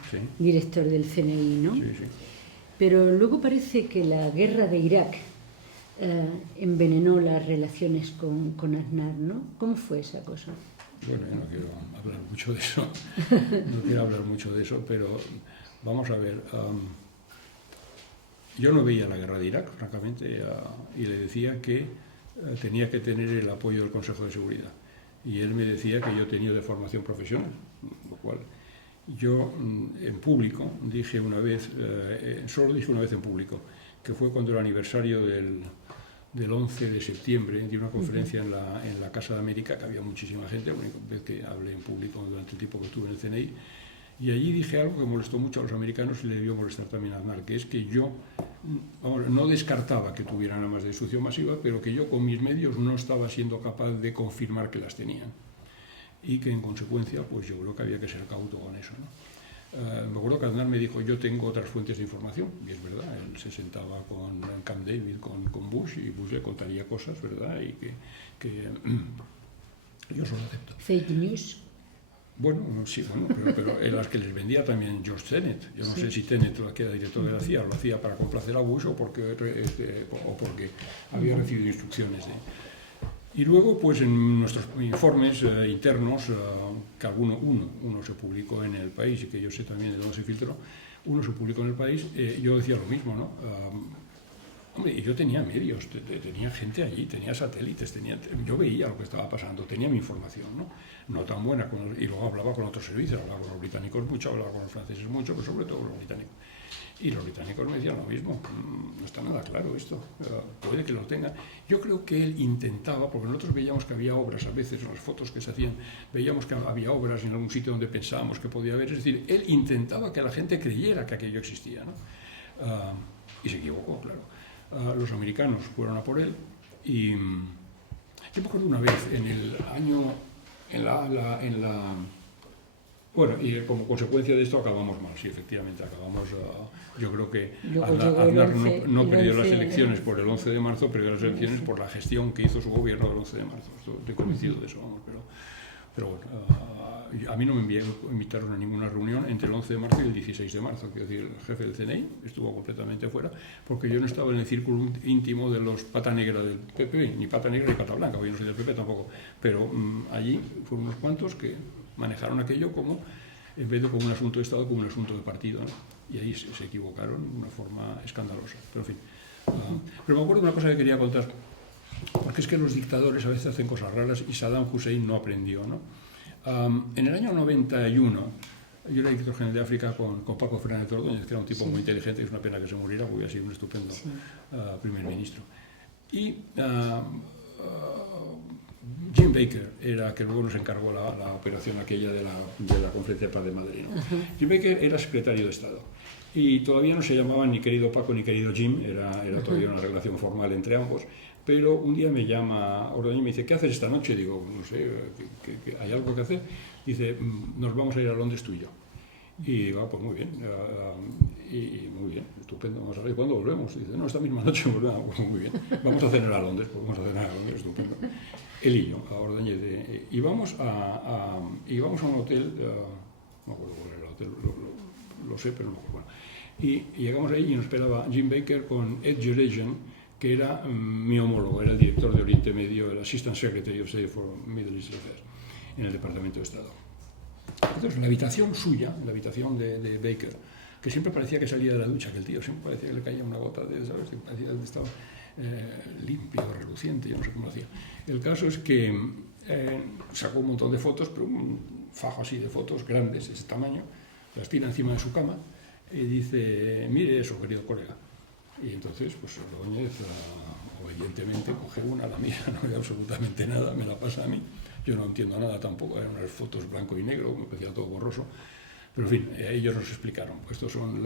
sí, director del CNI, ¿no? Sí, sí. Pero luego parece que la guerra de Irak envenenó las relaciones con Aznar, ¿no? ¿Cómo fue esa cosa? Bueno, yo no quiero hablar mucho de eso, pero vamos a ver. Yo no veía la guerra de Irak, francamente, y le decía que tenía que tener el apoyo del Consejo de Seguridad. Y él me decía que yo tenía de formación profesional, lo cual yo en público dije una vez, solo dije una vez en público, que fue cuando el aniversario del 11 de septiembre, di una conferencia en la Casa de América, que había muchísima gente, la única vez que hablé en público durante el tiempo que estuve en el CNI, y allí dije algo que molestó mucho a los americanos y le debió molestar también a Aznar, que es que yo no descartaba que tuvieran armas de destrucción masiva, pero que yo con mis medios no estaba siendo capaz de confirmar que las tenían. Y que en consecuencia, pues yo creo que había que ser cauto con eso, ¿no? Me acuerdo que Aznar me dijo, yo tengo otras fuentes de información, y es verdad, él se sentaba en Camp David con Bush, y Bush le contaría cosas, ¿verdad? Y que yo solo acepto. Fake news. Bueno, sí, pero en las que les vendía también George Tenet. Yo no sé si Tenet, que era director de la CIA, lo hacía para complacer a Bush o porque había recibido instrucciones de... Y luego, pues en nuestros informes internos, que uno se publicó en El País, y que yo sé también de dónde se filtró, uno se publicó en El País, yo decía lo mismo, ¿no? Hombre, y yo tenía medios, tenía gente allí, tenía satélites, yo veía lo que estaba pasando, tenía mi información, ¿no? No tan buena, y luego hablaba con otros servicios, hablaba con los británicos mucho, hablaba con los franceses mucho, pero sobre todo con los británicos. Y los británicos me decían lo mismo, no está nada claro esto, puede que lo tenga. Yo creo que él intentaba, porque nosotros veíamos que había obras, a veces en las fotos que se hacían, veíamos que había obras en algún sitio donde pensábamos que podía haber, es decir, él intentaba que la gente creyera que aquello existía, ¿no? Y se equivocó, claro. Los americanos fueron a por él y yo me acuerdo una vez en el año, bueno, y como consecuencia de esto acabamos mal, sí, efectivamente, acabamos, yo creo que Aznar no perdió las elecciones por el 11 de marzo, perdió las elecciones por la gestión que hizo su gobierno el 11 de marzo, estoy convencido de eso, vamos, pero bueno, a mí no me invitaron a ninguna reunión entre el 11 de marzo y el 16 de marzo, quiero decir, el jefe del CNI estuvo completamente fuera, porque yo no estaba en el círculo íntimo de los pata negra del PP, ni pata negra ni pata blanca, porque yo no soy del PP tampoco, pero allí fueron unos cuantos que manejaron aquello como, en vez de como un asunto de Estado, como un asunto de partido, ¿no? Y ahí se equivocaron de una forma escandalosa, pero en fin. Pero me acuerdo de una cosa que quería contar, porque es que los dictadores a veces hacen cosas raras y Saddam Hussein no aprendió, ¿no? En el año 91, yo era director general de África con Paco Fernández Ordóñez, que era un tipo muy inteligente, y es una pena que se muriera, porque hubiera sido un estupendo primer ministro. Y Jim Baker era, que luego nos encargó la operación aquella de la Conferencia de Paz de Madrid, ¿no? Jim Baker era secretario de Estado. Y todavía no se llamaban ni querido Paco ni querido Jim, era todavía una relación formal entre ambos. Pero un día me llama Ordóñez y me dice, ¿qué haces esta noche? Digo, no sé, ¿hay algo que hacer? Dice, nos vamos a ir a Londres tú y yo. Y digo, pues muy bien, y muy bien, estupendo, vamos a ver, ¿cuándo volvemos? Dice, no, esta misma noche volvemos, pues muy bien, vamos a cenar a Londres, pues vamos a cenar a Londres, estupendo. Él y yo, a Ordóñez, y vamos a un hotel, no me acuerdo cuál era el hotel, lo sé, pero no me acuerdo. Y llegamos ahí y nos esperaba Jim Baker con Ed Jelegian, que era mi homólogo, era el director de Oriente Medio, el Assistant Secretary of State for Middle East Affairs, en el Departamento de Estado. Entonces, la habitación suya, la habitación de Baker, que siempre parecía que salía de la ducha, que el tío siempre parecía que le caía una gota de, ¿sabes? Parecía que estaba limpio, reluciente, yo no sé cómo lo hacía. El caso es que sacó un montón de fotos, pero un fajo así de fotos grandes, de ese tamaño, las tira encima de su cama y dice, mire eso, querido colega. Y entonces, pues Ordóñez, obedientemente, coge una, la mía, no ve absolutamente nada, me la pasa a mí. Yo no entiendo nada tampoco, eran unas fotos blanco y negro, me parecía todo borroso. Pero en fin, ellos nos explicaron, pues estos son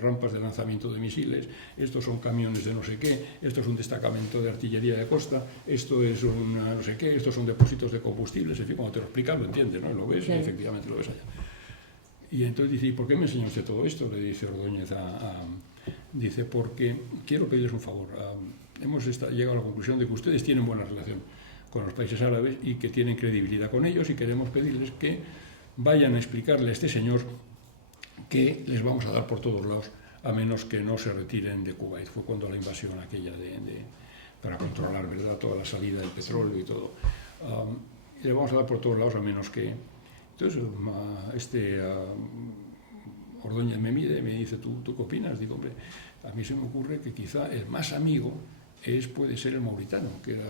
rampas de lanzamiento de misiles, estos son camiones de no sé qué, esto es un destacamento de artillería de costa, esto es un no sé qué, estos son depósitos de combustibles, en fin, cuando te lo explican lo entiendes, ¿no? Lo ves, sí. Y efectivamente lo ves allá. Y entonces dice, ¿y por qué me enseña usted todo esto? Le dice Ordóñez dice, porque quiero pedirles un favor. Hemos llegado a la conclusión de que ustedes tienen buena relación con los países árabes y que tienen credibilidad con ellos y queremos pedirles que vayan a explicarle a este señor que les vamos a dar por todos lados a menos que no se retiren de Kuwait. Fue cuando la invasión aquella para controlar, ¿verdad?, toda la salida del petróleo y todo. Y le vamos a dar por todos lados a menos que... Entonces, Ordóñez me mide y me dice, ¿tú qué opinas? Digo, hombre, a mí se me ocurre que quizá el más amigo puede ser el mauritano, que era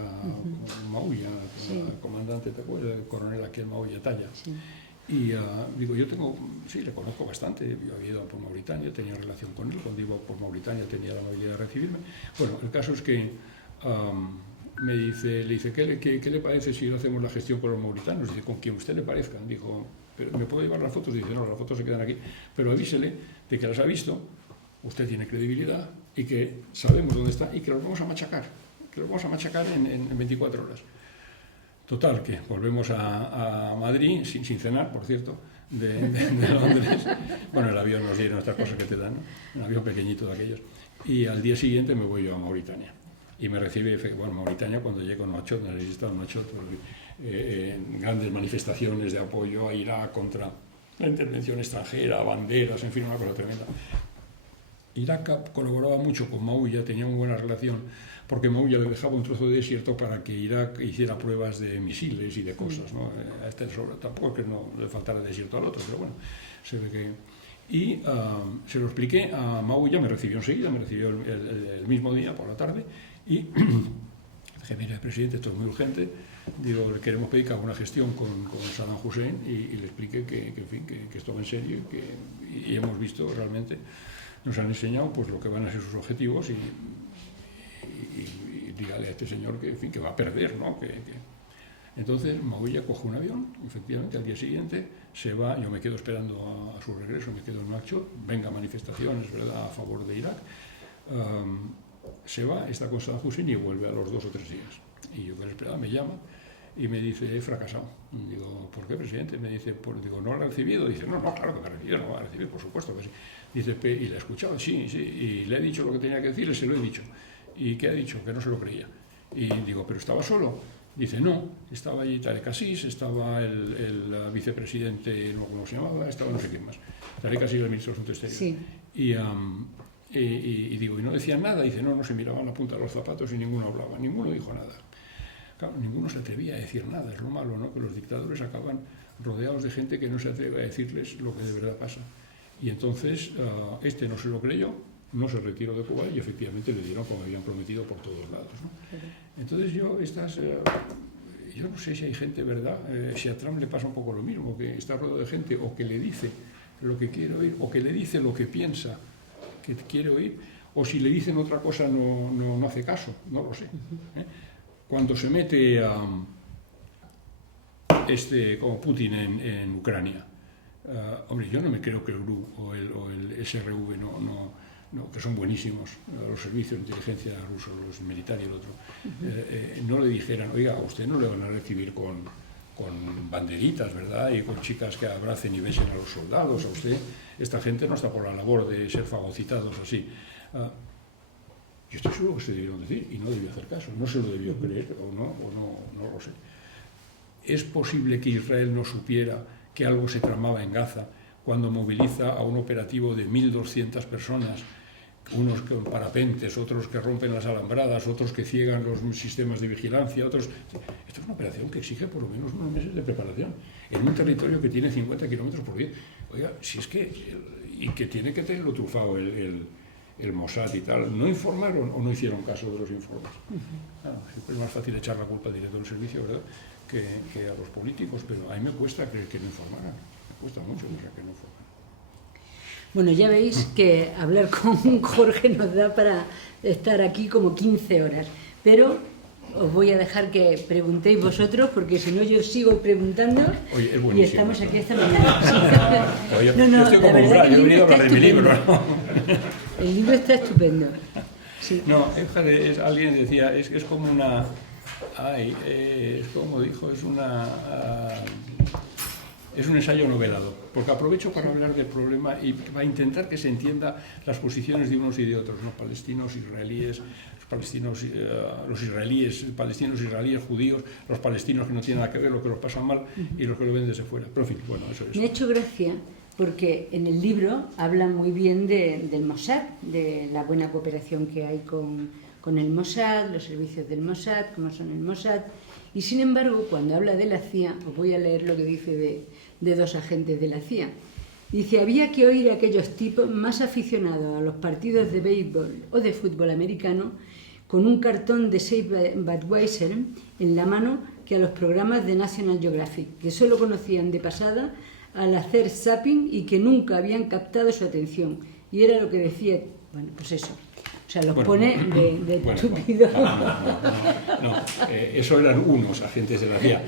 Mauya, el comandante, ¿te acuerdas? El coronel aquel Mauya Talla. Sí. Y digo, sí, le conozco bastante, yo había ido por Mauritania, tenía relación con él, cuando iba por Mauritania tenía la amabilidad de recibirme. Bueno, el caso es que le dice, ¿qué le parece si hacemos la gestión con los mauritanos? Dice, con quien usted le parezca. Dijo, ¿pero me puedo llevar las fotos? Dice, no, las fotos se quedan aquí, pero avísele de que las ha visto, usted tiene credibilidad y que sabemos dónde está y que los vamos a machacar, en 24 horas. Total, que volvemos a Madrid, sin cenar, por cierto, de Londres. Bueno, el avión nos dieron estas cosas que te dan, ¿no? Un avión pequeñito de aquellos. Y al día siguiente me voy yo a Mauritania. Y me recibe, bueno, Mauritania cuando llego a Nouakchott, no necesito Nouakchott, grandes manifestaciones de apoyo a Irak contra la intervención extranjera, banderas, en fin, una cosa tremenda. Irak colaboraba mucho con Mauya, tenía muy buena relación, porque Mauya le dejaba un trozo de desierto para que Irak hiciera pruebas de misiles y de cosas, ¿no? Tampoco es que no le faltara desierto al otro, pero bueno, se ve que... Y se lo expliqué a Maulla, me recibió enseguida, me recibió el mismo día por la tarde, y dije, mire, presidente, esto es muy urgente, digo, le queremos pedir que haga una gestión con Saddam Hussein, y le expliqué que esto va en serio, y hemos visto realmente, nos han enseñado pues lo que van a ser sus objetivos, y dígale a este señor que, en fin, que va a perder, ¿no? Entonces Maulla coge un avión, efectivamente, al día siguiente se va, yo me quedo esperando a su regreso, me quedo en Nouakchott, venga manifestaciones, ¿verdad?, a favor de Irak, se va, está con Saddam Hussein y vuelve a los 2 o 3 días. Y yo que le esperaba, me llama y me dice, he fracasado. Y digo, ¿por qué, presidente? Me dice, digo, ¿no lo ha recibido? Dice, no, claro que me ha recibido, no lo va a recibir, por supuesto que sí. Dice, ¿y le ha escuchado? Sí, y le he dicho lo que tenía que decirle, se lo he dicho. ¿Y qué ha dicho? Que no se lo creía. Y digo, ¿pero estaba solo? Dice, no, estaba allí Tarek Aziz, estaba el vicepresidente, no cómo se llamaba, estaba no sé quién más. Tarek Aziz, el ministro de Asuntos Exteriores. Sí. Y digo, ¿y no decían nada? Dice, no se miraban la punta de los zapatos y ninguno hablaba, ninguno dijo nada. Claro, ninguno se atrevía a decir nada, es lo malo, ¿no? Que los dictadores acaban rodeados de gente que no se atreve a decirles lo que de verdad pasa. Y entonces, este no se lo creyó, no se retiró de Kuwait y efectivamente le dieron como habían prometido por todos lados, ¿no? Entonces yo no sé si hay gente, ¿verdad? Si a Trump le pasa un poco lo mismo, que está rodeado de gente o que le dice lo que quiere oír o que le dice lo que piensa que quiere oír, o si le dicen otra cosa no hace caso, no lo sé. Cuando se mete como Putin en Ucrania, hombre, yo no me creo que el GRU o el SRV que son buenísimos, los servicios de inteligencia rusos, los militares y el otro, no le dijeran, oiga, a usted no le van a recibir con banderitas, ¿verdad?, y con chicas que abracen y besen a los soldados, a usted, esta gente no está por la labor de ser fagocitados así. Yo estoy seguro que se debieron decir y no debió hacer caso, no se lo debió creer o no lo sé. ¿Es posible que Israel no supiera que algo se tramaba en Gaza cuando moviliza a un operativo de 1.200 personas, unos con parapentes, otros que rompen las alambradas, otros que ciegan los sistemas de vigilancia, otros... Esto es una operación que exige por lo menos unos meses de preparación, en un territorio que tiene 50 kilómetros por día. Oiga, si es que... y que tiene que tenerlo trufado el Mossad y tal, ¿no informaron o no hicieron caso de los informes? Claro, siempre es más fácil echar la culpa directo del servicio, ¿verdad?, que a los políticos, pero a mí me cuesta creer que no informaran, me cuesta mucho que no informaran. Bueno, ya veis que hablar con Jorge nos da para estar aquí como 15 horas, pero os voy a dejar que preguntéis vosotros, porque si no yo sigo preguntando. Oye, es buenísimo, y estamos aquí esta mañana. Sí. Oye, yo estoy como un yo he venido a hablar de mi libro, ¿no? El libro está estupendo. Sí. No, alguien decía, es como una... es como dijo, es un ensayo novelado, porque aprovecho para hablar del problema y para intentar que se entienda las posiciones de unos y de otros, los palestinos, israelíes, los israelíes, palestinos, israelíes, judíos, los palestinos que no tienen nada que ver, los que los pasan mal y los que lo ven desde fuera. Pero en fin, bueno, eso es. Me ha hecho gracia porque en el libro habla muy bien del Mossad, de la buena cooperación que hay con el Mossad, los servicios del Mossad, cómo son el Mossad. Y sin embargo, cuando habla de la CIA, os voy a leer lo que dice de 2 agentes de la CIA. Dice, había que oír a aquellos tipos más aficionados a los partidos de béisbol o de fútbol americano con un cartón de Save Budweiser en la mano que a los programas de National Geographic, que solo conocían de pasada al hacer zapping y que nunca habían captado su atención. Y era lo que decía, bueno, pues eso. O sea, los pone de estúpido. No, eso eran unos agentes de la CIA.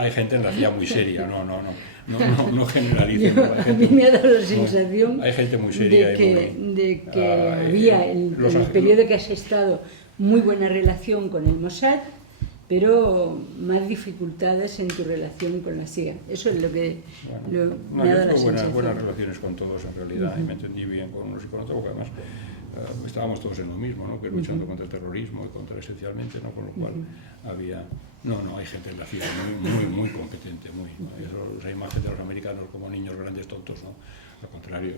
Hay gente en la CIA muy seria, no generalicen. A mí me ha dado la sensación hay gente muy seria de que había en el periodo que has estado muy buena relación con el Mossad, pero más dificultades en tu relación con la CIA. Eso es lo que me ha dado la sensación. Buenas relaciones con todos en realidad, y me entendí bien con unos y con otros, porque además estábamos todos en lo mismo, ¿no?, que luchando contra el terrorismo y contra esencialmente, ¿no?, con lo cual había... No, hay gente en la CIA muy competente, esa imagen de los americanos como niños grandes tontos, ¿no? Al contrario,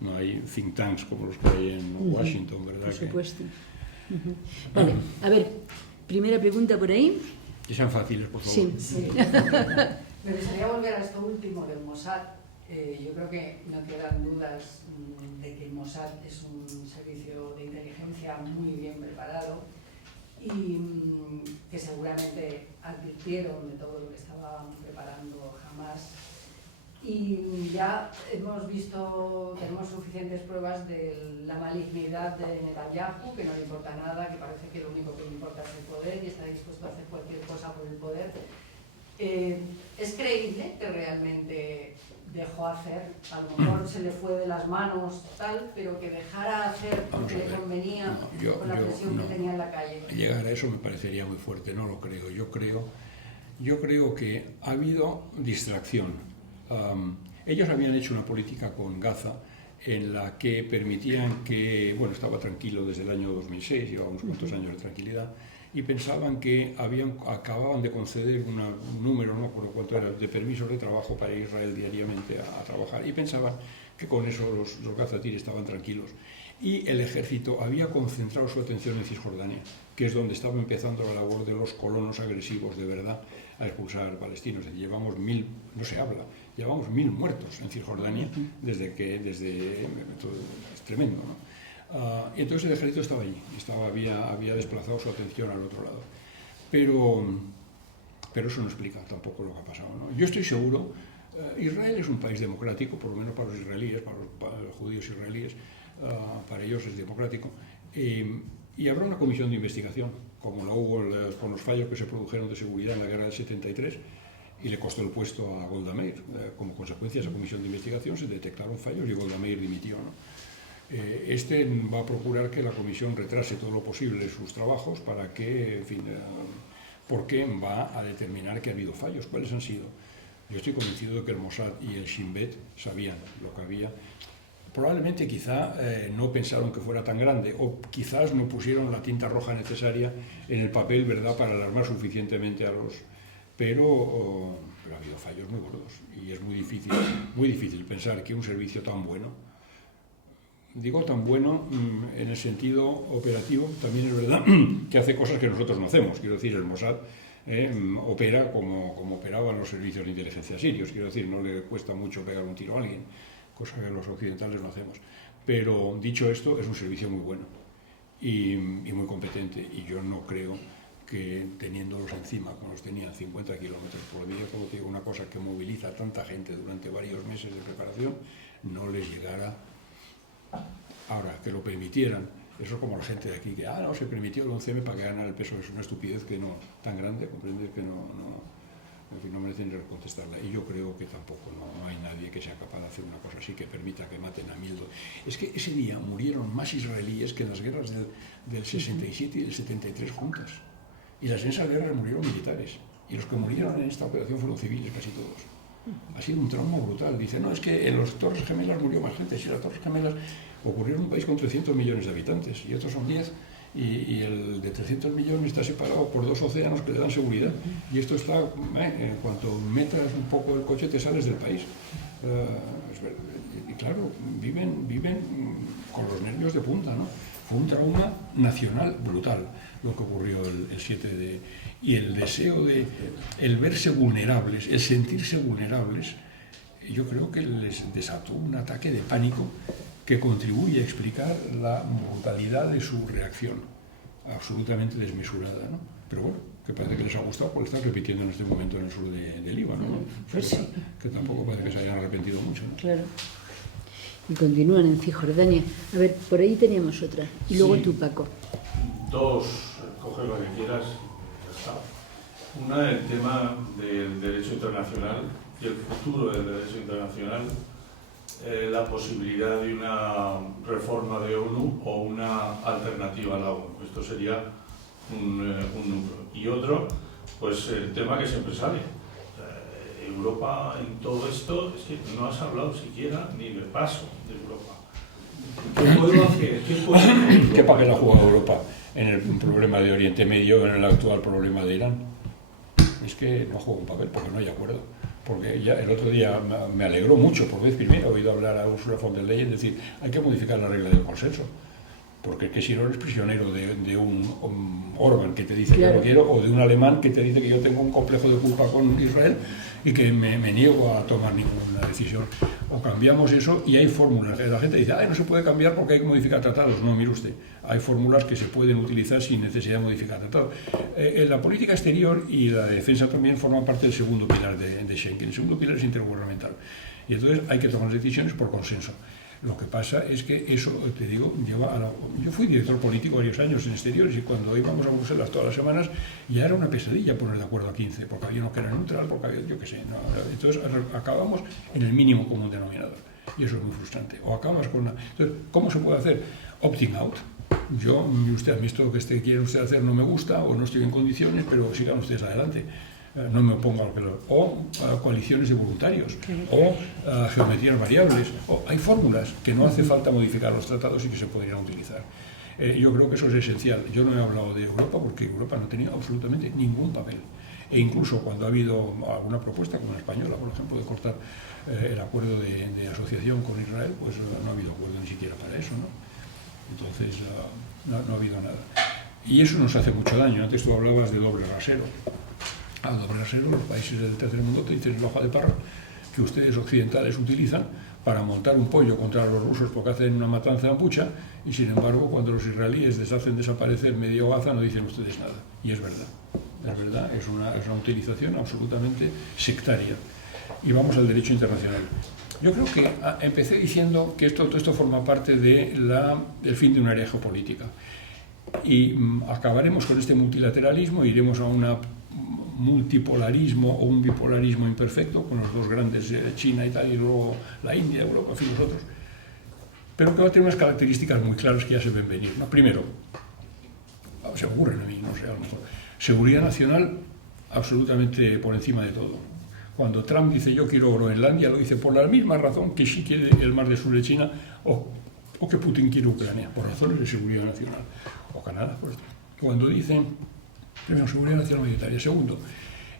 no hay think tanks como los que hay en Washington, ¿verdad? Por supuesto. Vale, a ver, primera pregunta por ahí. Que sean fáciles, por favor. Sí. Me gustaría volver a esto último del Mossad. Yo creo que no quedan dudas de que el Mossad es un servicio de inteligencia muy bien preparado y que seguramente advirtieron de todo lo que estaba preparando Hamás. Y ya hemos visto, tenemos suficientes pruebas de la malignidad de Netanyahu, que no le importa nada, que parece que lo único que le importa es el poder y está dispuesto a hacer cualquier cosa por el poder. ¿Es creíble que realmente dejó hacer? A lo mejor se le fue de las manos tal, pero que dejara hacer porque le convenía con la presión que tenía en la calle. Llegar a eso me parecería muy fuerte, no lo creo. Yo creo que ha habido distracción. Ellos habían hecho una política con Gaza en la que permitían que, bueno, estaba tranquilo desde el año 2006, llevaba unos cuantos años de tranquilidad, y pensaban que acababan de conceder un número, no me acuerdo cuánto era, de permisos de trabajo para Israel diariamente a trabajar, y pensaban que con eso los gazatíes estaban tranquilos. Y el ejército había concentrado su atención en Cisjordania, que es donde estaba empezando la labor de los colonos agresivos de verdad a expulsar palestinos. Llevamos 1000, no se habla, llevamos 1000 muertos en Cisjordania es tremendo, ¿no? Y entonces el ejército estaba allí, había desplazado su atención al otro lado. Pero eso no explica tampoco lo que ha pasado, ¿no? Yo estoy seguro, Israel es un país democrático, por lo menos para los israelíes, para los judíos israelíes, para ellos es democrático, y habrá una comisión de investigación, como la hubo con los fallos que se produjeron de seguridad en la guerra del 73, y le costó el puesto a Golda Meir. Como consecuencia de esa comisión de investigación se detectaron fallos y Golda Meir dimitió, ¿no? Este va a procurar que la comisión retrase todo lo posible sus trabajos para que, en fin, porque va a determinar que ha habido fallos. ¿Cuáles han sido? Yo estoy convencido de que el Mossad y el Shin Bet sabían lo que había. Probablemente quizá no pensaron que fuera tan grande, o quizás no pusieron la tinta roja necesaria en el papel, ¿verdad?, para alarmar suficientemente a los... Pero ha habido fallos muy gordos y es muy difícil pensar que un servicio tan bueno, digo tan bueno en el sentido operativo, también es verdad que hace cosas que nosotros no hacemos. Quiero decir, el Mossad opera como operaban los servicios de inteligencia sirios. Quiero decir, no le cuesta mucho pegar un tiro a alguien, cosa que los occidentales no hacemos. Pero dicho esto, es un servicio muy bueno y muy competente, y yo no creo que teniéndolos encima, como los tenían 50 kilómetros por día, como te digo, una cosa que moviliza a tanta gente durante varios meses de preparación, no les llegara. Ahora, que lo permitieran, eso es como la gente de aquí, que no, se permitió el 11M para que ganara el peso, es una estupidez que no, tan grande, comprender que no merecen ni contestarla. Y yo creo que tampoco, no hay nadie que sea capaz de hacer una cosa así, que permita que maten a 1000. Es que ese día murieron más israelíes que en las guerras del 67 y del 73 juntas. Y en esas guerras murieron militares. Y los que murieron en esta operación fueron civiles, casi todos. Ha sido un trauma brutal. Dice, no, es que en los Torres Gemelas murió más gente. Si las Torres Gemelas ocurrió en un país con 300 millones de habitantes, y otros son 10, y el de 300 millones está separado por 2 océanos que le dan seguridad. Y esto está, en cuanto metas un poco el coche te sales del país. Y claro, viven con los nervios de punta, ¿no? Fue un trauma nacional brutal lo que ocurrió el 7 de... Y el deseo de el verse vulnerables, el sentirse vulnerables, yo creo que les desató un ataque de pánico que contribuye a explicar la brutalidad de su reacción, absolutamente desmesurada, ¿no? Pero bueno, que parece que les ha gustado porque están repitiendo en este momento en el sur de Líbano, ¿no? Pues sí. Que tampoco parece que se hayan arrepentido mucho, ¿no? Claro. Y continúan en Cisjordania. A ver, por ahí teníamos otra. Y luego tú, Paco. Dos, coge lo que quieras. Una, el tema del derecho internacional y el futuro del derecho internacional, la posibilidad de una reforma de ONU o una alternativa a la ONU. Esto sería un núcleo. Y otro, pues el tema que siempre sale. Europa en todo esto, es que no has hablado siquiera ni de paso de Europa. ¿Qué puedo hacer? ¿Qué papel ha jugado Europa en el problema de Oriente Medio, en el actual problema de Irán? Es que no juega un papel porque no hay acuerdo. Porque ya el otro día me alegró mucho, por vez primera he oído hablar a Ursula von der Leyen decir hay que modificar la regla del consenso. Porque es que si no eres prisionero de un Orbán que te dice claro, que lo quiero, o de un alemán que te dice que yo tengo un complejo de culpa con Israel y que me niego a tomar ninguna decisión. O cambiamos eso y hay fórmulas. La gente dice, no se puede cambiar porque hay que modificar tratados. No, mire usted, hay fórmulas que se pueden utilizar sin necesidad de modificar tratados. La política exterior y la defensa también forman parte del segundo pilar de Schengen. El segundo pilar es intergubernamental. Y entonces hay que tomar decisiones por consenso. Lo que pasa es que eso, te digo, yo fui director político varios años en exteriores y cuando íbamos a Bruselas todas las semanas ya era una pesadilla poner de acuerdo a 15, porque había uno que era neutral, porque había, yo qué sé. Entonces acabamos en el mínimo común denominador y eso es muy frustrante. O acabas con una... Entonces, ¿cómo se puede hacer? Opting out. A mí esto que quiere usted hacer no me gusta o no estoy en condiciones, pero sigan ustedes adelante. No me opongo a lo que o coaliciones de voluntarios, o geometrías variables, o hay fórmulas que no hace falta modificar los tratados y que se podrían utilizar. Yo creo que eso es esencial. Yo no he hablado de Europa porque Europa no tenía absolutamente ningún papel. E incluso cuando ha habido alguna propuesta, como la española, por ejemplo, de cortar el acuerdo de asociación con Israel, pues no ha habido acuerdo ni siquiera para eso, ¿no? Entonces no ha habido nada. Y eso nos hace mucho daño. Antes tú hablabas de doble rasero. Al doble rasero, los países del tercer mundo te dicen la hoja de parra que ustedes occidentales utilizan para montar un pollo contra los rusos porque hacen una matanza en Bucha y sin embargo cuando los israelíes les hacen desaparecer medio Gaza no dicen ustedes nada. Y es verdad, es una utilización absolutamente sectaria. Y vamos al derecho internacional. Yo creo que empecé diciendo que todo esto forma parte del fin de una era geopolítica. Y acabaremos con este multilateralismo, iremos a una multipolarismo o un bipolarismo imperfecto con los dos grandes, China y tal, y luego la India, Europa, en fin, los otros, pero que va a tener unas características muy claras que ya se ven venir, ¿no? Primero, se ocurren a mí, no sé, a lo mejor, seguridad nacional absolutamente por encima de todo. Cuando Trump dice yo quiero Groenlandia, lo dice por la misma razón que Xi quiere el mar del sur de China o que Putin quiere Ucrania, por razones de seguridad nacional, o Canadá, por esto. Cuando dicen primero, seguridad nacional militaria. Segundo,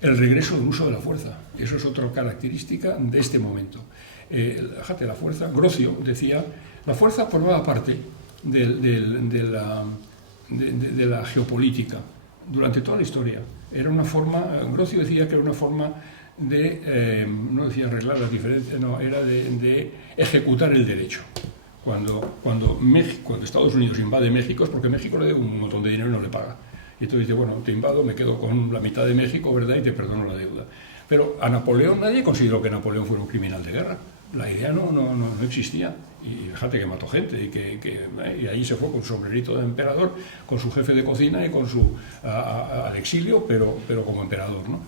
el regreso del uso de la fuerza. Eso es otra característica de este momento. Fíjate, la fuerza, Grocio decía, la fuerza formaba parte de la geopolítica durante toda la historia. Era una forma, Grocio decía que era una forma no decía arreglar las diferencias, no, era de ejecutar el derecho. Cuando Estados Unidos invade México es porque México le debe un montón de dinero y no le paga. Y tú dices, bueno, te invado, me quedo con la mitad de México, ¿verdad? Y te perdono la deuda. Pero a Napoleón nadie consideró que Napoleón fuera un criminal de guerra. La idea no existía. Y fíjate que mató gente. Y ahí se fue con su sombrerito de emperador, con su jefe de cocina y con al exilio, pero como emperador, ¿no?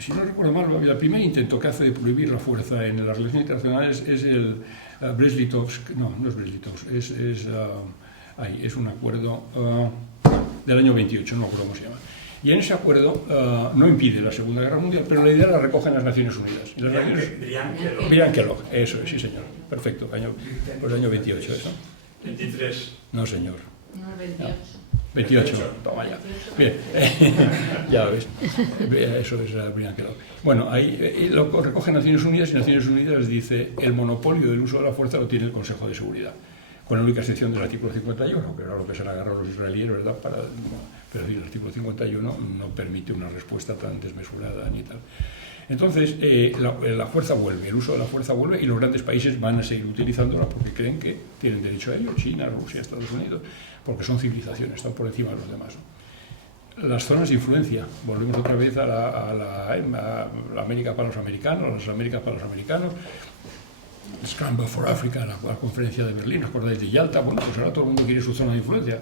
Si no recuerdo mal, el primer intento que hace de prohibir la fuerza en las relaciones internacionales es el Brest-Litovsk. No es Brest-Litovsk, es un acuerdo del año 28, no me acuerdo cómo se llama. Y en ese acuerdo no impide la Segunda Guerra Mundial, pero la idea la recogen las Naciones Unidas. Brian Kellogg, eso es, sí señor, perfecto, por el año 28, ¿eso? 23. No señor. No, 28. 28, toma ya. Bien, ya lo ves. Eso es Brian Kellogg. Bueno, ahí lo recogen Naciones Unidas y Naciones Unidas dice el monopolio del uso de la fuerza lo tiene el Consejo de Seguridad, con la única excepción del artículo 51, que era lo que se le agarró a los israelíes, ¿verdad? Pero el artículo 51 no permite una respuesta tan desmesurada ni tal. Entonces, la fuerza vuelve, el uso de la fuerza vuelve y los grandes países van a seguir utilizándola porque creen que tienen derecho a ello, China, Rusia, Estados Unidos, porque son civilizaciones, están por encima de los demás. Las zonas de influencia, volvemos otra vez a la América para los americanos, las Américas para los americanos, Scramble for Africa, la conferencia de Berlín, ¿os acordáis de Yalta? Bueno, pues ahora todo el mundo quiere su zona de influencia.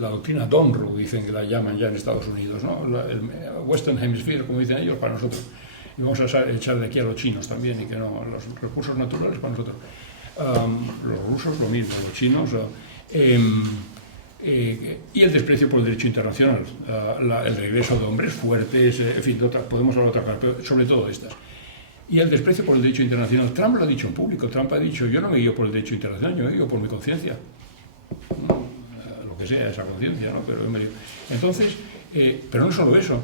La doctrina Donroe, dicen que la llaman ya en Estados Unidos, ¿no? El Western Hemisphere, como dicen ellos, para nosotros. Y vamos a echar de aquí a los chinos también, y que no, los recursos naturales para nosotros. Los rusos lo mismo, los chinos. Y el desprecio por el derecho internacional, el regreso de hombres fuertes, en fin, podemos hablar de otra cosa, pero sobre todo estas. Y el desprecio por el derecho internacional. Trump lo ha dicho en público. Trump ha dicho, yo no me guío por el derecho internacional, yo me guío por mi conciencia. Lo que sea esa conciencia, ¿no? Pero entonces, pero no solo eso.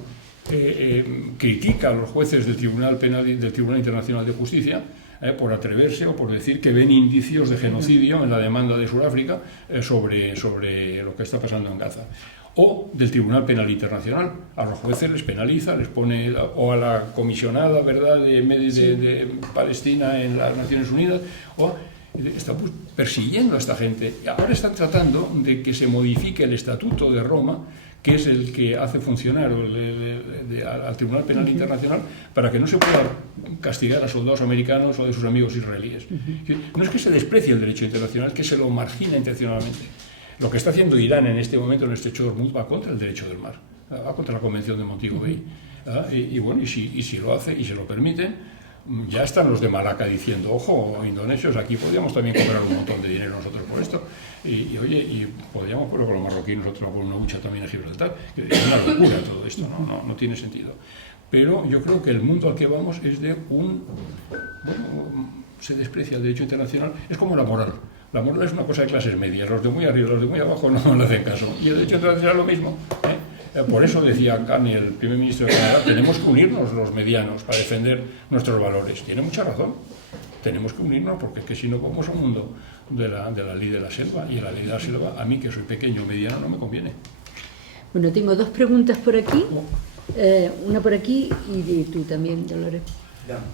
Critica a los jueces del Tribunal Penal y del Tribunal Internacional de Justicia, por atreverse o por decir que ven indicios de genocidio en la demanda de Sudáfrica sobre lo que está pasando en Gaza. O del Tribunal Penal Internacional. A los jueces les penaliza, les pone, o a la comisionada, ¿verdad?, de Palestina en las Naciones Unidas, o está persiguiendo a esta gente. Ahora están tratando de que se modifique el Estatuto de Roma, que es el que hace funcionar al Tribunal Penal Internacional, para que no se pueda castigar a soldados americanos o de sus amigos israelíes. No es que se desprecie el derecho internacional, es que se lo margina intencionalmente. Lo que está haciendo Irán en este momento en el Estrecho de Hormuz va contra el derecho del mar, va contra la Convención de Montego Bay. Y si lo hace y se lo permiten, ya están los de Malaca diciendo, ojo, indonesios, aquí podríamos también cobrar un montón de dinero nosotros por esto. Y podríamos ponerlo con los marroquíes, nosotros por una hucha también a Gibraltar. Es una locura todo esto, no tiene sentido. Pero yo creo que el mundo al que vamos es de se desprecia el derecho internacional, es como la moral. La moral es una cosa de clases medias, los de muy arriba, los de muy abajo no le hacen caso. Y el derecho internacional es lo mismo. Por eso decía Kani, el primer ministro de Canadá, tenemos que unirnos los medianos para defender nuestros valores. Tiene mucha razón. Tenemos que unirnos porque es que si no vamos a un mundo de la ley de la selva. Y la ley de la selva, a mí que soy pequeño, mediano, no me conviene. Bueno, tengo dos preguntas por aquí. Una por aquí y tú también, Dolores.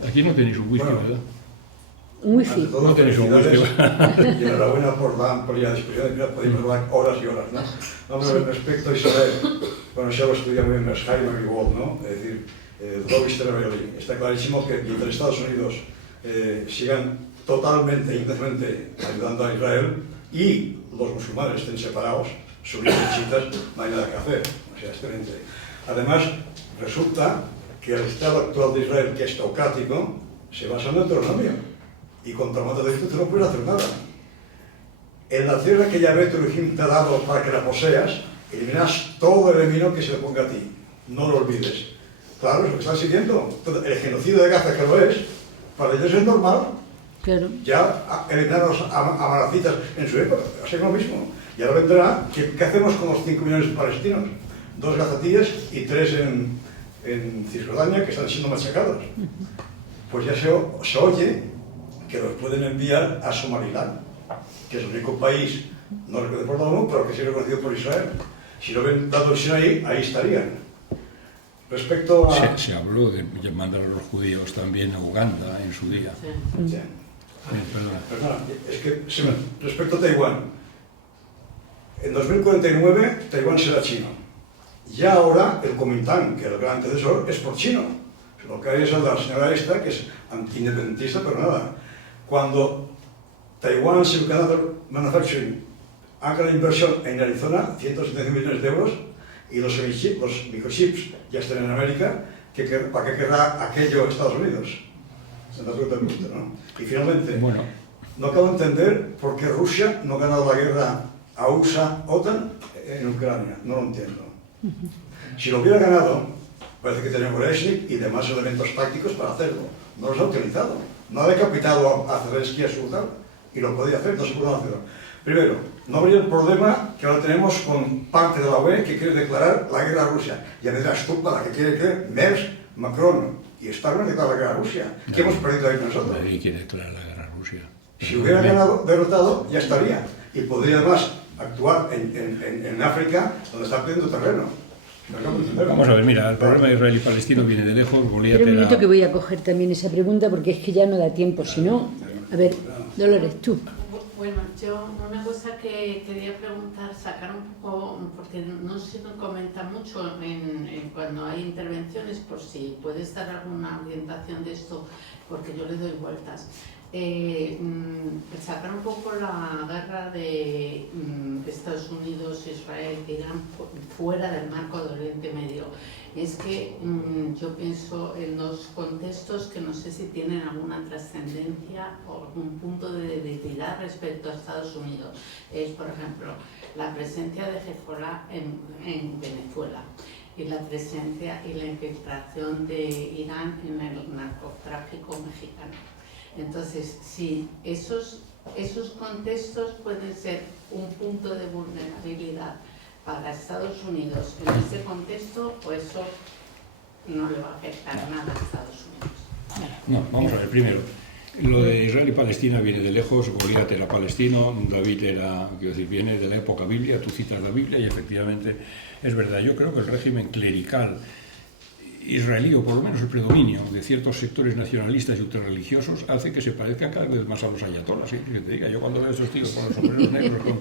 Aquí no tenéis un whisky, ¿verdad? Un wifi. No tenéis un wifi. Y enhorabuena por la amplia discusión, que podemos hablar horas y horas, ¿no? Vamos a ver, respecto a Israel, bueno, ya lo estudia muy bien Jaime Gold, ¿no? Es decir, Lobby Rebellion. Está clarísimo que mientras Estados Unidos sigan totalmente, intensamente ayudando a Israel y los musulmanes estén separados, sunitas y chiitas, no hay nada que hacer. O sea, es excelente. Además, resulta que el Estado actual de Israel, que es teocrático, se basa en Deuteronomio. Y contra el mandato de Cristo no puedes hacer nada. En la tierra que Yahvé tu Elohim te ha dado para que la poseas, eliminas todo el enemigo que se le ponga a ti. No lo olvides. Claro, es lo que están siguiendo. El genocidio de Gaza, que lo es, para ellos es normal. Claro. Ya eliminaron a maracitas en su época, va a ser lo mismo. Y ahora vendrá, ¿qué hacemos con los 5 millones de palestinos? 2 gazatíes y 3 en Cisjordania, que están siendo machacados. Pues ya se oye que los pueden enviar a Somaliland, que es el único país, no reconocido por la ONU, pero que sí reconocido por Israel. Si lo ven dado el Sinaí, ahí estarían. Respecto a... Se habló de mandar a los judíos también a Uganda en su día. Sí. Perdona, es que respecto a Taiwán, en 2049 Taiwán será chino. Ya ahora el Kuomintang, que es el gran antecesor, es por chino. Lo que hay es el de la señora esta, que es anti-independentista, pero nada. Cuando Taiwan Semiconductor Manufacturing haga la inversión en Arizona, 175 millones de euros, y los microchips ya están en América, ¿para qué querrá aquello Estados Unidos? Se me pregunta mucho, ¿no? Y finalmente, bueno, no acabo de entender por qué Rusia no ha ganado la guerra a USA-OTAN en Ucrania. No lo entiendo. Si lo hubiera ganado, parece que tenía Brezhnev y demás elementos tácticos para hacerlo. No los ha utilizado. No ha decapitado a Zelensky a su lugar y lo podía hacer, no se pudo hacerlo. Primero, no habría el problema que ahora tenemos con parte de la UE que quiere declarar la guerra a Rusia. Ya me dirás tú, para que quiere que Merz, Macron y Steinmeier declaran la guerra a Rusia. ¿Qué hemos perdido ahí nosotros? Nadie quiere declarar la guerra a Rusia. Si hubiera ganado, derrotado, ya estaría. Y podría además actuar en África, donde está perdiendo terreno. Vamos a ver, mira, el problema de Israel y Palestina viene de lejos. Pero un minuto que voy a coger también esa pregunta porque es que ya no da tiempo, si no... A ver, Dolores, tú. Bueno, yo una cosa que quería preguntar, sacar un poco, porque no se comenta mucho cuando hay intervenciones, por si puedes dar alguna orientación de esto, porque yo le doy vueltas. Sacar un poco la guerra de Estados Unidos, Israel, Irán fuera del marco del Oriente Medio. Es que yo pienso en los contextos que no sé si tienen alguna trascendencia o algún punto de debilidad respecto a Estados Unidos. Es, por ejemplo, la presencia de Hezbollah en Venezuela y la presencia y la infiltración de Irán en el narcotráfico mexicano. Entonces, si esos contextos pueden ser un punto de vulnerabilidad para Estados Unidos en ese contexto, o eso no le va a afectar nada a Estados Unidos. No, vamos a ver, primero, Lo de Israel y Palestina viene de lejos. Goliat era palestino, David era, quiero decir, viene de la época biblia, tú citas la Biblia y efectivamente es verdad. Yo creo que el régimen clerical israelí, o por lo menos el predominio de ciertos sectores nacionalistas y ultrarreligiosos, hace que se parezcan cada vez más a los ayatolas. ¿Sí? Que te diga, yo cuando veo a estos tíos con los sombreros negros, con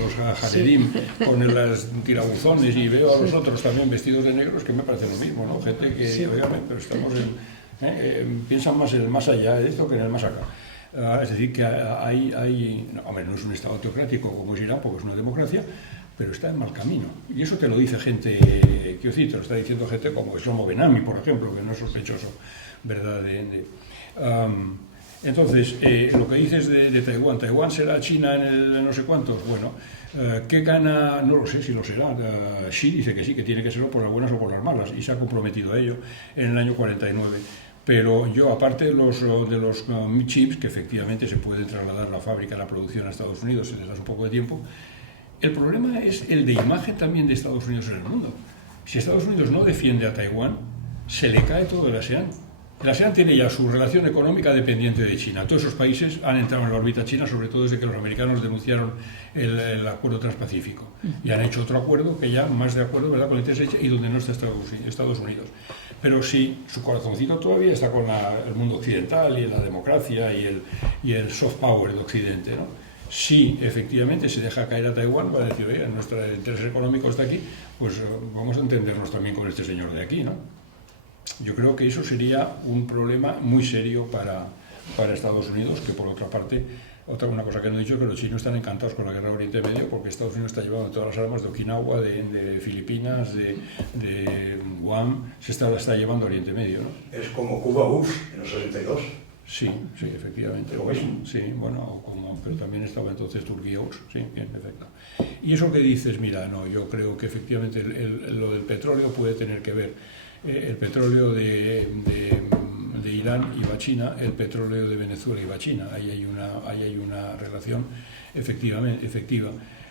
los haredim, con las tirabuzones, y veo a los otros también vestidos de negros, que me parece lo mismo, ¿no? Gente que, obviamente, pero estamos piensan más en el más allá de esto que en el más acá. Es decir, que hombre, no es un estado teocrático como es Irán, porque es una democracia, pero está en mal camino. Y eso te lo dice gente, quiero decir, te lo está diciendo gente como Shlomo Ben-Ami, por ejemplo, que no es sospechoso, ¿verdad? Entonces, lo que dices de Taiwán, ¿Taiwán será China en el no sé cuántos? Bueno, ¿qué gana? No lo sé si lo será. Xi dice que sí, que tiene que serlo por las buenas o por las malas, y se ha comprometido a ello en el año 49. Pero yo, aparte de los chips, que efectivamente se puede trasladar la fábrica, la producción a Estados Unidos si les das un poco de tiempo, el problema es el de imagen también de Estados Unidos en el mundo. Si Estados Unidos no defiende a Taiwán, se le cae todo el ASEAN. El ASEAN tiene ya su relación económica dependiente de China. Todos esos países han entrado en la órbita china, sobre todo desde que los americanos denunciaron el acuerdo transpacífico. Y han hecho otro acuerdo que ya más de acuerdo, ¿verdad?, con el TSH, y donde no está Estados Unidos. Pero sí, su corazoncito todavía está con el mundo occidental y la democracia y el soft power de Occidente, ¿no? Si efectivamente se deja caer a Taiwán, va a decir, oye, nuestro interés económico está aquí, pues vamos a entendernos también con este señor de aquí, ¿no? Yo creo que eso sería un problema muy serio para Estados Unidos, que por otra parte, una cosa que no he dicho es que los chinos están encantados con la guerra de Oriente Medio, porque Estados Unidos está llevando todas las armas de Okinawa, de Filipinas, de Guam, se está llevando a Oriente Medio, ¿no? Es como Cuba Bush en los 62. Sí, efectivamente. ¿Lo mismo? Sí, bueno, pero también estaba entonces Turquía, sí, bien, perfecto. Y eso que dices, mira, no, yo creo que efectivamente lo del petróleo puede tener que ver, el petróleo de Irán iba a China, el petróleo de Venezuela iba a China, ahí hay una relación efectiva.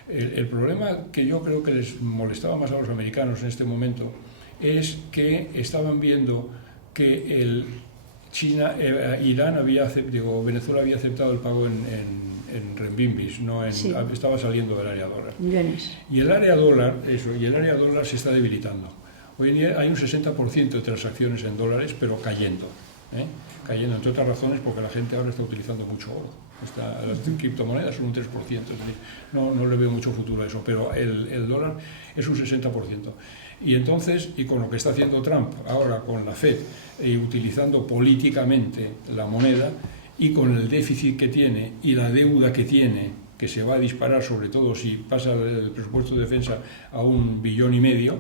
El problema que yo creo que les molestaba más a los americanos en este momento es que estaban viendo que Venezuela había aceptado el pago en renminbis, estaba saliendo del área dólar. Y el área dólar se está debilitando. Hoy en día hay un 60% de transacciones en dólares, pero cayendo, entre otras razones porque la gente ahora está utilizando mucho oro. Las criptomonedas son un 3%, es decir, no le veo mucho futuro a eso, pero el dólar es un 60%. Y entonces, y con lo que está haciendo Trump ahora con la Fed, utilizando políticamente la moneda, y con el déficit que tiene y la deuda que tiene, que se va a disparar, sobre todo si pasa el presupuesto de defensa a 1,5 billones,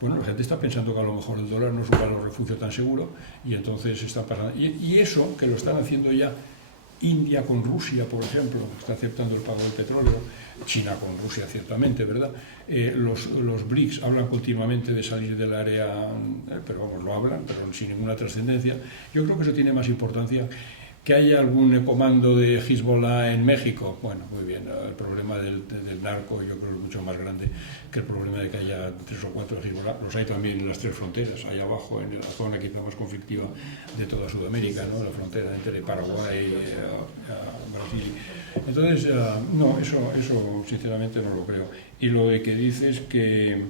bueno, la gente está pensando que a lo mejor el dólar no es un valor refugio tan seguro, y entonces está pasando. Y eso, que lo están haciendo ya India con Rusia, por ejemplo, está aceptando el pago del petróleo, China con Rusia, ciertamente, ¿verdad? Los BRICS hablan continuamente de salir del área, pero vamos, lo hablan, pero sin ninguna trascendencia. Yo creo que eso tiene más importancia. ¿Que haya algún comando de Hezbollah en México? Bueno, muy bien, el problema del narco yo creo que es mucho más grande que el problema de que haya 3 o 4 de Hezbollah. Los hay también en las 3 fronteras, allá abajo, en la zona quizá más conflictiva de toda Sudamérica, ¿no? La frontera entre Paraguay y Brasil. Entonces, no, eso sinceramente no lo creo. Y lo de que dices que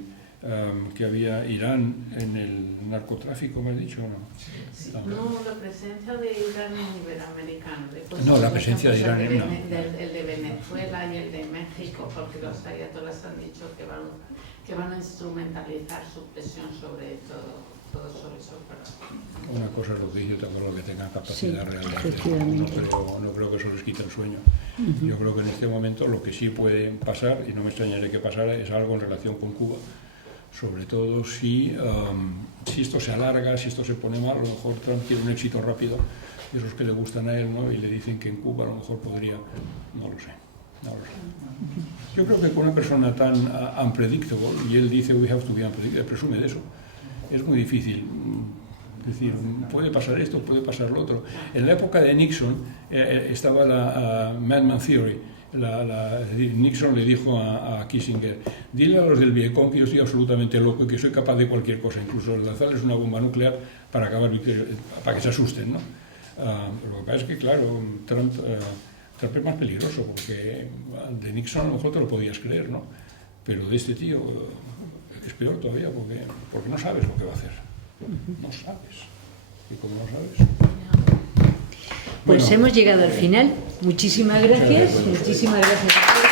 había Irán en el narcotráfico, ¿me has dicho o no? Sí. No, la presencia de Irán en Iberoamericano. No, la presencia de Irán en el de Venezuela y el de México, porque los ayatolas han dicho que van a instrumentalizar su presión sobre todo sobre eso. Una cosa es lo que dice, otra cosa es lo que tengan capacidad realmente. No creo que eso les quite el sueño. Yo creo que en este momento lo que sí puede pasar, y no me extrañaría que pasara, es algo en relación con Cuba. Sobre todo si esto se alarga, si esto se pone mal, a lo mejor Trump tiene un éxito rápido, de esos que le gustan a él, ¿no? Y le dicen que en Cuba a lo mejor podría, no lo sé. Yo creo que con una persona tan unpredictable, y él dice we have to be unpredictable, presume de eso, es muy difícil. Es decir, puede pasar esto, puede pasar lo otro. En la época de Nixon estaba la Madman Theory. Es decir, Nixon le dijo a Kissinger, dile a los del Vietcong que yo estoy absolutamente loco y que soy capaz de cualquier cosa, incluso lanzarles una bomba nuclear para que se asusten, ¿no? Lo que pasa es que, claro, Trump es más peligroso, porque de Nixon a lo mejor te lo podías creer, ¿no? Pero de este tío es peor todavía, porque no sabes lo que va a hacer. No sabes. Y como no sabes... Pues Bueno, hemos llegado al final. Muchísimas gracias. Muchísimas gracias a todos.